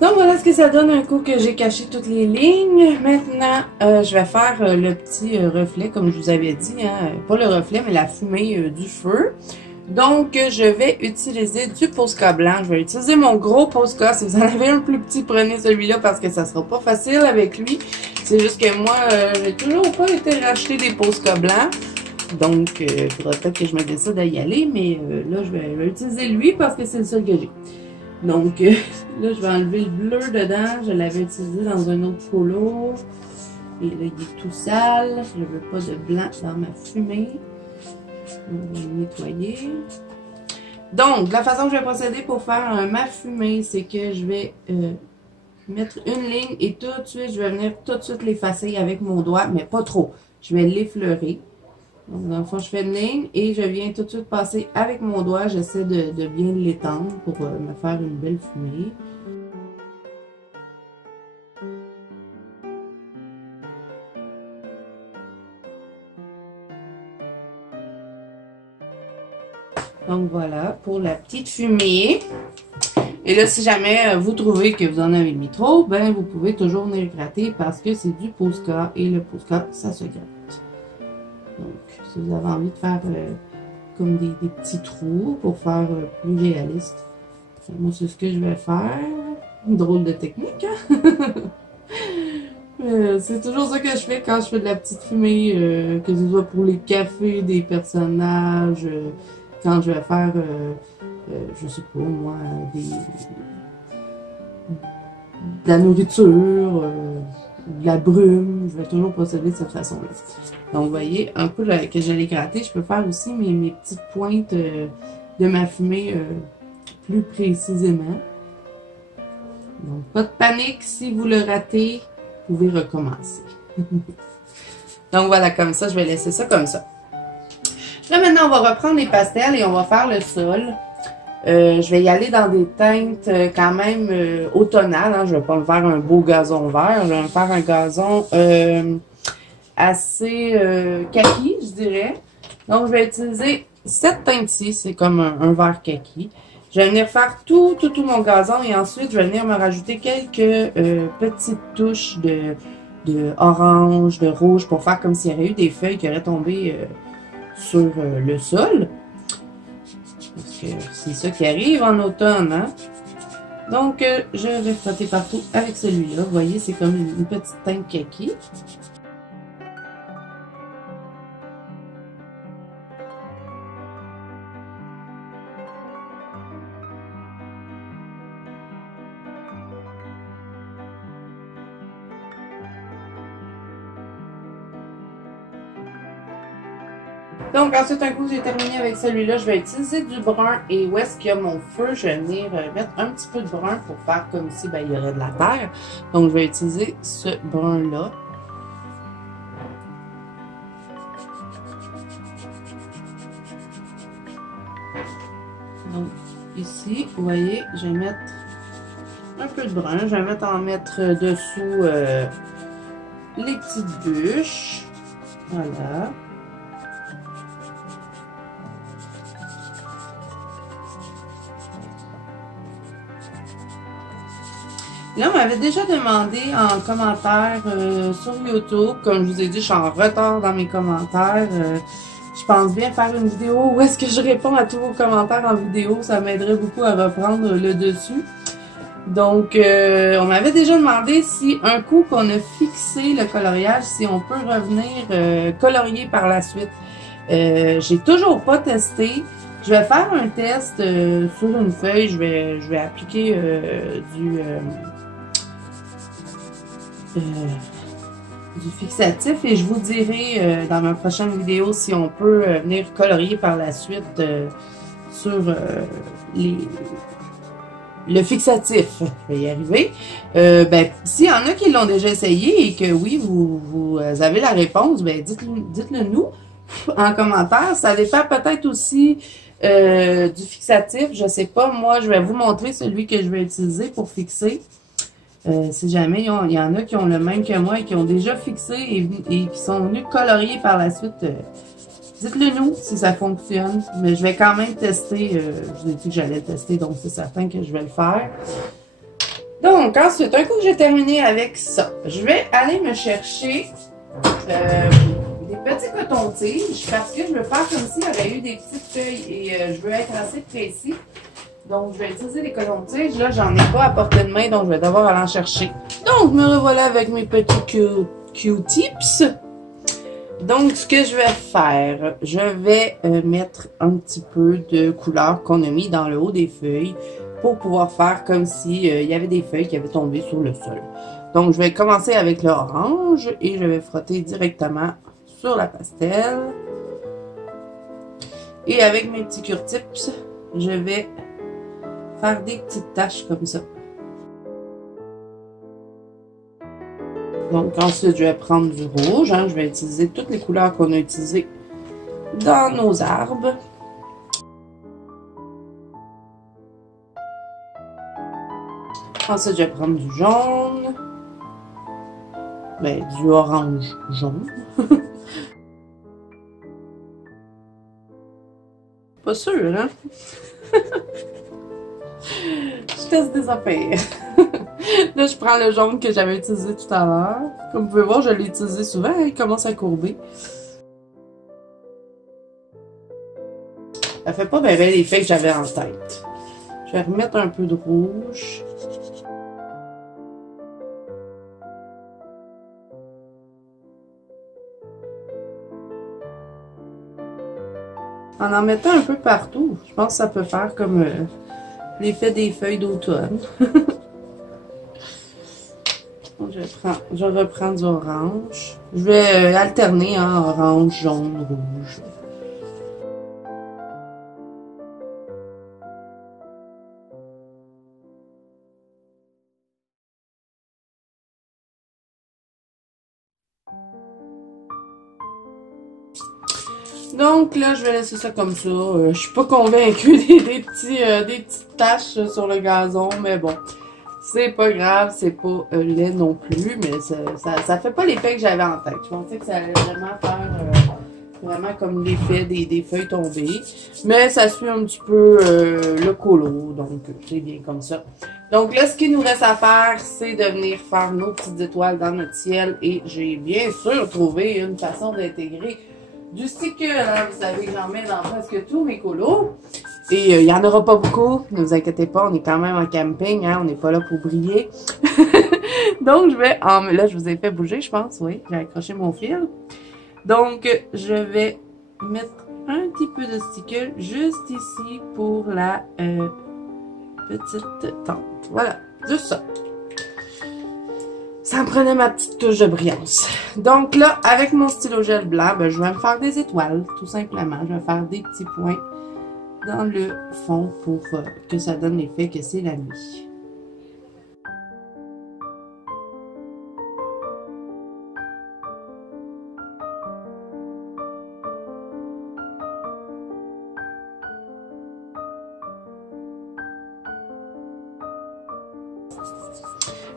Donc voilà ce que ça donne un coup que j'ai caché toutes les lignes. Maintenant, je vais faire le petit reflet comme je vous avais dit, hein, pas le reflet mais la fumée du feu. Donc je vais utiliser du Posca blanc. Je vais utiliser mon gros Posca. Si vous en avez un plus petit, prenez celui-là parce que ça sera pas facile avec lui. C'est juste que moi, j'ai toujours pas été racheter des Posca blancs. Donc il faudra peut-être que je me décide à y aller, mais là je vais utiliser lui parce que c'est le seul que j'ai. Donc, là, je vais enlever le bleu dedans. Je l'avais utilisé dans un autre polo. Et là, il est tout sale. Je ne veux pas de blanc dans ma fumée. On va le nettoyer. Donc, la façon que je vais procéder pour faire ma fumée, c'est que je vais mettre une ligne et tout de suite, je vais venir tout de suite l'effacer avec mon doigt, mais pas trop. Je vais l'effleurer. Donc, dans le fond, je fais une ligne et je viens tout de suite passer avec mon doigt. J'essaie de bien l'étendre pour me faire une belle fumée. Donc, voilà pour la petite fumée. Et là, si jamais vous trouvez que vous en avez mis trop, ben vous pouvez toujours venir gratter parce que c'est du Posca et le Posca, ça se gratte. Donc, si vous avez envie de faire comme des petits trous pour faire plus réaliste, moi c'est ce que je vais faire. Une drôle de technique, hein? C'est toujours ça que je fais quand je fais de la petite fumée, que ce soit pour les cafés des personnages, quand je vais faire, je sais pas moi, de la nourriture, de la brume, je vais toujours procéder de cette façon-là. Donc, vous voyez, un coup que je l'ai gratté, je peux faire aussi mes petites pointes de ma fumée plus précisément. Donc, pas de panique, si vous le ratez, vous pouvez recommencer. Donc, voilà, comme ça, je vais laisser ça comme ça. Là, maintenant, on va reprendre les pastels et on va faire le sol. Je vais y aller dans des teintes quand même automnales. Hein. Je ne vais pas me faire un beau gazon vert. Je vais me faire un gazon assez kaki, je dirais. Donc, je vais utiliser cette teinte-ci. C'est comme un vert kaki. Je vais venir faire tout mon gazon et ensuite, je vais venir me rajouter quelques petites touches de orange, de rouge pour faire comme s'il y avait eu des feuilles qui auraient tombé sur le sol. Parce que c'est ça qui arrive en automne, hein? Donc, je vais frotter partout avec celui-là. Vous voyez, c'est comme une petite teinte kaki. Donc, ensuite, un coup, j'ai terminé avec celui-là. Je vais utiliser du brun. Et où est-ce qu'il y a mon feu? Je vais venir mettre un petit peu de brun pour faire comme si ben, il y aurait de la terre. Donc, je vais utiliser ce brun-là. Donc, ici, vous voyez, je vais mettre un peu de brun. Je vais en mettre dessous les petites bûches. Voilà. Là, on m'avait déjà demandé en commentaire sur YouTube, comme je vous ai dit, je suis en retard dans mes commentaires. Je pense bien faire une vidéo où est-ce que je réponds à tous vos commentaires en vidéo. Ça m'aiderait beaucoup à reprendre le dessus. Donc, on m'avait déjà demandé si un coup qu'on a fixé le coloriage, si on peut revenir colorier par la suite. J'ai toujours pas testé. Je vais faire un test sur une feuille. Je vais appliquer du fixatif et je vous dirai dans ma prochaine vidéo si on peut venir colorier par la suite sur le fixatif. Je vais y arriver. Ben, s'il y en a qui l'ont déjà essayé et que oui, vous avez la réponse, ben dites-le nous en commentaire. Ça dépend peut-être aussi du fixatif. Je sais pas, moi je vais vous montrer celui que je vais utiliser pour fixer. Si jamais il y en a qui ont le même que moi et qui ont déjà fixé et qui sont venus colorier par la suite, dites-le nous si ça fonctionne. Mais je vais quand même tester, je vous ai dit que j'allais tester, donc c'est certain que je vais le faire. Donc, ensuite, un coup que j'ai terminé avec ça, je vais aller me chercher des petits cotons-tiges parce que je veux faire comme s'il y avait eu des petites feuilles et je veux être assez précis. Donc, je vais utiliser les cotons-tiges. Là, j'en ai pas à portée de main, donc je vais devoir aller en chercher. Donc, me revoilà avec mes petits Q-tips. Donc, ce que je vais faire, je vais mettre un petit peu de couleur qu'on a mis dans le haut des feuilles pour pouvoir faire comme si il y avait des feuilles qui avaient tombé sur le sol. Donc, je vais commencer avec l'orange et je vais frotter directement sur la pastel. Et avec mes petits Q-tips, je vais faire des petites taches comme ça. Donc, ensuite, je vais prendre du rouge. Hein, je vais utiliser toutes les couleurs qu'on a utilisées dans nos arbres. Ensuite, je vais prendre du jaune. Ben, du orange jaune. Pas sûr, hein? Je teste des affaires. Là, je prends le jaune que j'avais utilisé tout à l'heure. Comme vous pouvez voir, je l'ai utilisé souvent. Il commence à courber. Elle fait pas bien l'effet que j'avais en tête. Je vais remettre un peu de rouge. En mettant un peu partout, je pense que ça peut faire comme l'effet des feuilles d'automne. Je reprends du orange. Je vais alterner en orange, jaune, rouge. Donc là, je vais laisser ça comme ça. Je suis pas convaincue des petites taches sur le gazon, mais bon. C'est pas grave, c'est pas laid non plus, mais ça fait pas l'effet que j'avais en tête. Je pensais que ça allait vraiment faire vraiment comme l'effet des feuilles tombées. Mais ça suit un petit peu le colo, donc c'est bien comme ça. Donc là, ce qu'il nous reste à faire, c'est de venir faire nos petites étoiles dans notre ciel. Et j'ai bien sûr trouvé une façon d'intégrer du sticker. Hein. Vous savez que j'en mets dans presque tous mes colos. Et il n'y en aura pas beaucoup, ne vous inquiétez pas, on est quand même en camping, hein, on n'est pas là pour briller. Donc, je vais, là, je vous ai fait bouger, je pense, oui, j'ai accroché mon fil. Donc, je vais mettre un petit peu de sticker juste ici pour la petite tente. Voilà, juste ça. Ça me prenait ma petite touche de brillance. Donc là, avec mon stylo gel blanc, ben, je vais me faire des étoiles, tout simplement. Je vais faire des petits points dans le fond pour que ça donne l'effet que c'est la nuit.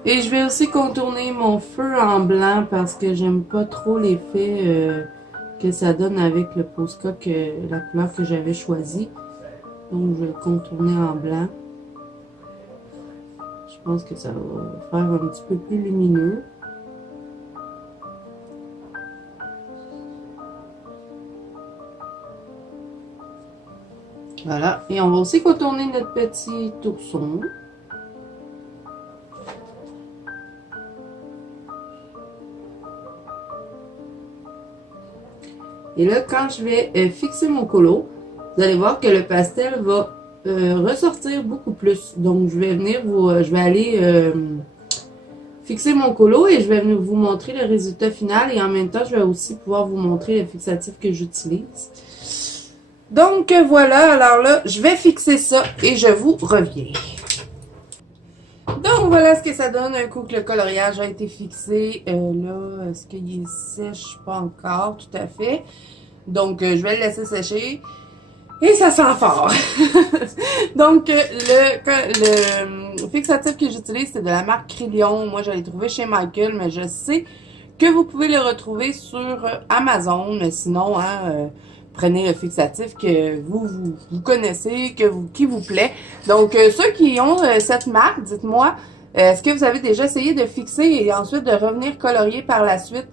Et je vais aussi contourner mon feu en blanc parce que j'aime pas trop l'effet que ça donne avec le Posca, la couleur que j'avais choisie. Donc, je vais le contourner en blanc. Je pense que ça va faire un petit peu plus lumineux. Voilà. Et on va aussi contourner notre petit ourson. Et là, quand je vais fixer mon colo, vous allez voir que le pastel va ressortir beaucoup plus. Donc, je vais venir je vais aller fixer mon colo et je vais venir vous montrer le résultat final. Et en même temps, je vais aussi pouvoir vous montrer le fixatif que j'utilise. Donc, voilà. Alors là, je vais fixer ça et je vous reviens. Donc, voilà ce que ça donne un coup que le coloriage a été fixé. Là, est-ce qu'il est sèche? Pas encore, tout à fait. Donc, je vais le laisser sécher. Et ça sent fort. Donc, le fixatif que j'utilise, c'est de la marque Crayon. Moi, je l'ai trouvé chez Michael, mais je sais que vous pouvez le retrouver sur Amazon. Sinon, hein, prenez le fixatif que vous connaissez, qui vous plaît. Donc, ceux qui ont cette marque, dites-moi Est-ce que vous avez déjà essayé de fixer et ensuite de revenir colorier par la suite?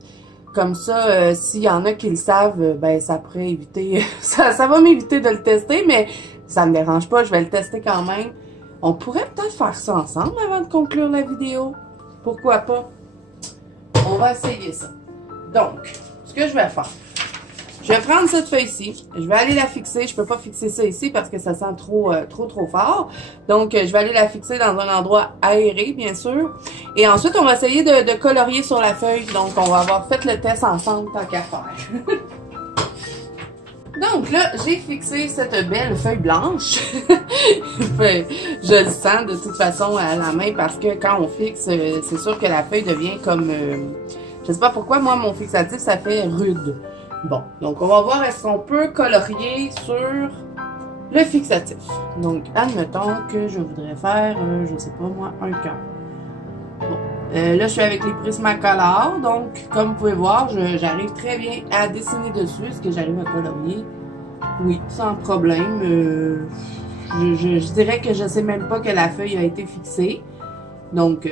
Comme ça, s'il y en a qui le savent, ben ça pourrait éviter, ça va m'éviter de le tester, mais ça me dérange pas, je vais le tester quand même. On pourrait peut-être faire ça ensemble avant de conclure la vidéo. Pourquoi pas? On va essayer ça. Donc, ce que je vais faire, je vais prendre cette feuille-ci, je vais aller la fixer. Je peux pas fixer ça ici parce que ça sent trop fort. Donc, je vais aller la fixer dans un endroit aéré, bien sûr. Et ensuite, on va essayer de colorier sur la feuille. Donc, on va avoir fait le test ensemble, tant qu'à faire. Donc là, j'ai fixé cette belle feuille blanche. Je le sens de toute façon à la main parce que quand on fixe, c'est sûr que la feuille devient comme... je sais pas pourquoi, moi, mon fixatif, ça fait rude. Bon, donc on va voir est-ce qu'on peut colorier sur le fixatif. Donc, admettons que je voudrais faire, je sais pas moi, un cœur. Bon, là, je suis avec les Prismacolor, donc, comme vous pouvez voir, j'arrive très bien à dessiner dessus. Est-ce que j'arrive à colorier? Oui, sans problème. Je dirais que je sais même pas que la feuille a été fixée. Donc,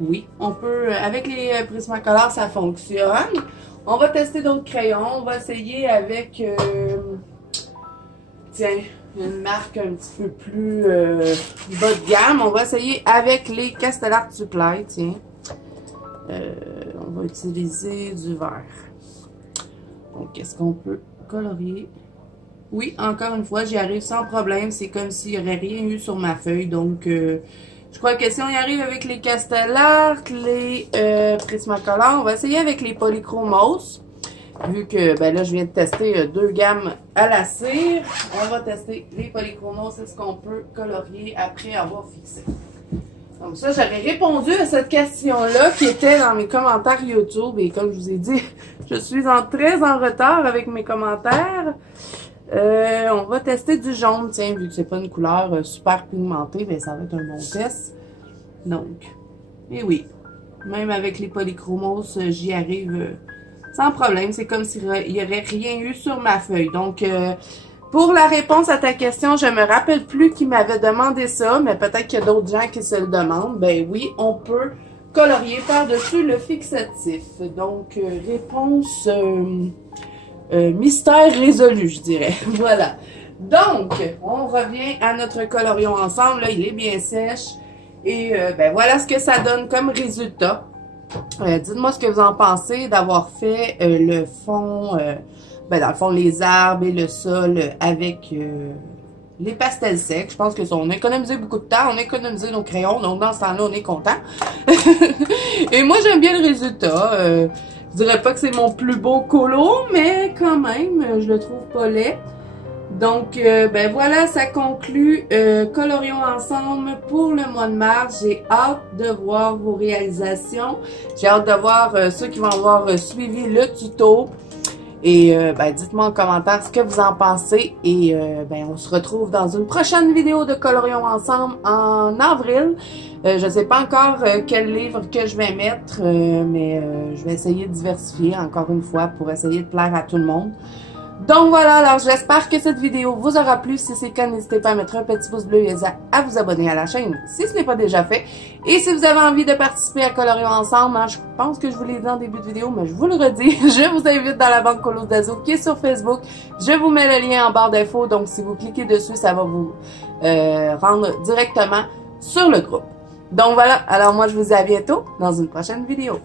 oui, on peut, avec les Prismacolor, ça fonctionne. On va tester d'autres crayons. On va essayer avec, tiens, une marque un petit peu plus bas de gamme. On va essayer avec les Castellar Supply, tiens. On va utiliser du vert. Donc, est-ce qu'on peut colorier? Oui, encore une fois, j'y arrive sans problème. C'est comme s'il n'y aurait rien eu sur ma feuille. Donc, je crois que si on y arrive avec les Castellar, les Prismacolor, on va essayer avec les Polychromos. Vu que, ben là, je viens de tester deux gammes à la cire. On va tester les Polychromos. C'est ce qu'on peut colorier après avoir fixé. Donc ça, j'avais répondu à cette question-là qui était dans mes commentaires YouTube. Et comme je vous ai dit, je suis très en retard avec mes commentaires. On va tester du jaune, tiens, vu que c'est pas une couleur super pigmentée, ben ça va être un bon test. Donc, et oui, même avec les Polychromos, j'y arrive sans problème. C'est comme s'il n'y aurait rien eu sur ma feuille. Donc, pour la réponse à ta question, je me rappelle plus qui m'avait demandé ça, mais peut-être qu'il y a d'autres gens qui se le demandent. Ben oui, on peut colorier par-dessus le fixatif. Donc, réponse... mystère résolu, je dirais. Voilà. Donc, on revient à notre colorion ensemble. Là, il est bien sèche. Et ben voilà ce que ça donne comme résultat. Dites-moi ce que vous en pensez d'avoir fait le fond, ben dans le fond, les arbres et le sol avec les pastels secs. Je pense que ça, on a économisé beaucoup de temps. On a économisé nos crayons. Donc, dans ce temps-là, on est content. Et moi, j'aime bien le résultat. Je dirais pas que c'est mon plus beau colo, mais quand même, je le trouve pas laid. Donc, ben voilà, ça conclut Colorions ensemble pour le mois de mars. J'ai hâte de voir vos réalisations. J'ai hâte de voir ceux qui vont avoir suivi le tuto. Et ben, dites-moi en commentaire ce que vous en pensez. Et ben, on se retrouve dans une prochaine vidéo de Colorions ensemble en avril. Je ne sais pas encore quel livre que je vais mettre, mais je vais essayer de diversifier encore une fois pour essayer de plaire à tout le monde. Donc voilà, alors j'espère que cette vidéo vous aura plu. Si c'est le cas, n'hésitez pas à mettre un petit pouce bleu et à vous abonner à la chaîne si ce n'est pas déjà fait. Et si vous avez envie de participer à Colorions ensemble, hein, je pense que je vous l'ai dit en début de vidéo, mais je vous le redis, je vous invite dans la banque Colosse d'Azo qui est sur Facebook. Je vous mets le lien en barre d'infos, donc si vous cliquez dessus, ça va vous rendre directement sur le groupe. Donc voilà, alors moi je vous dis à bientôt dans une prochaine vidéo.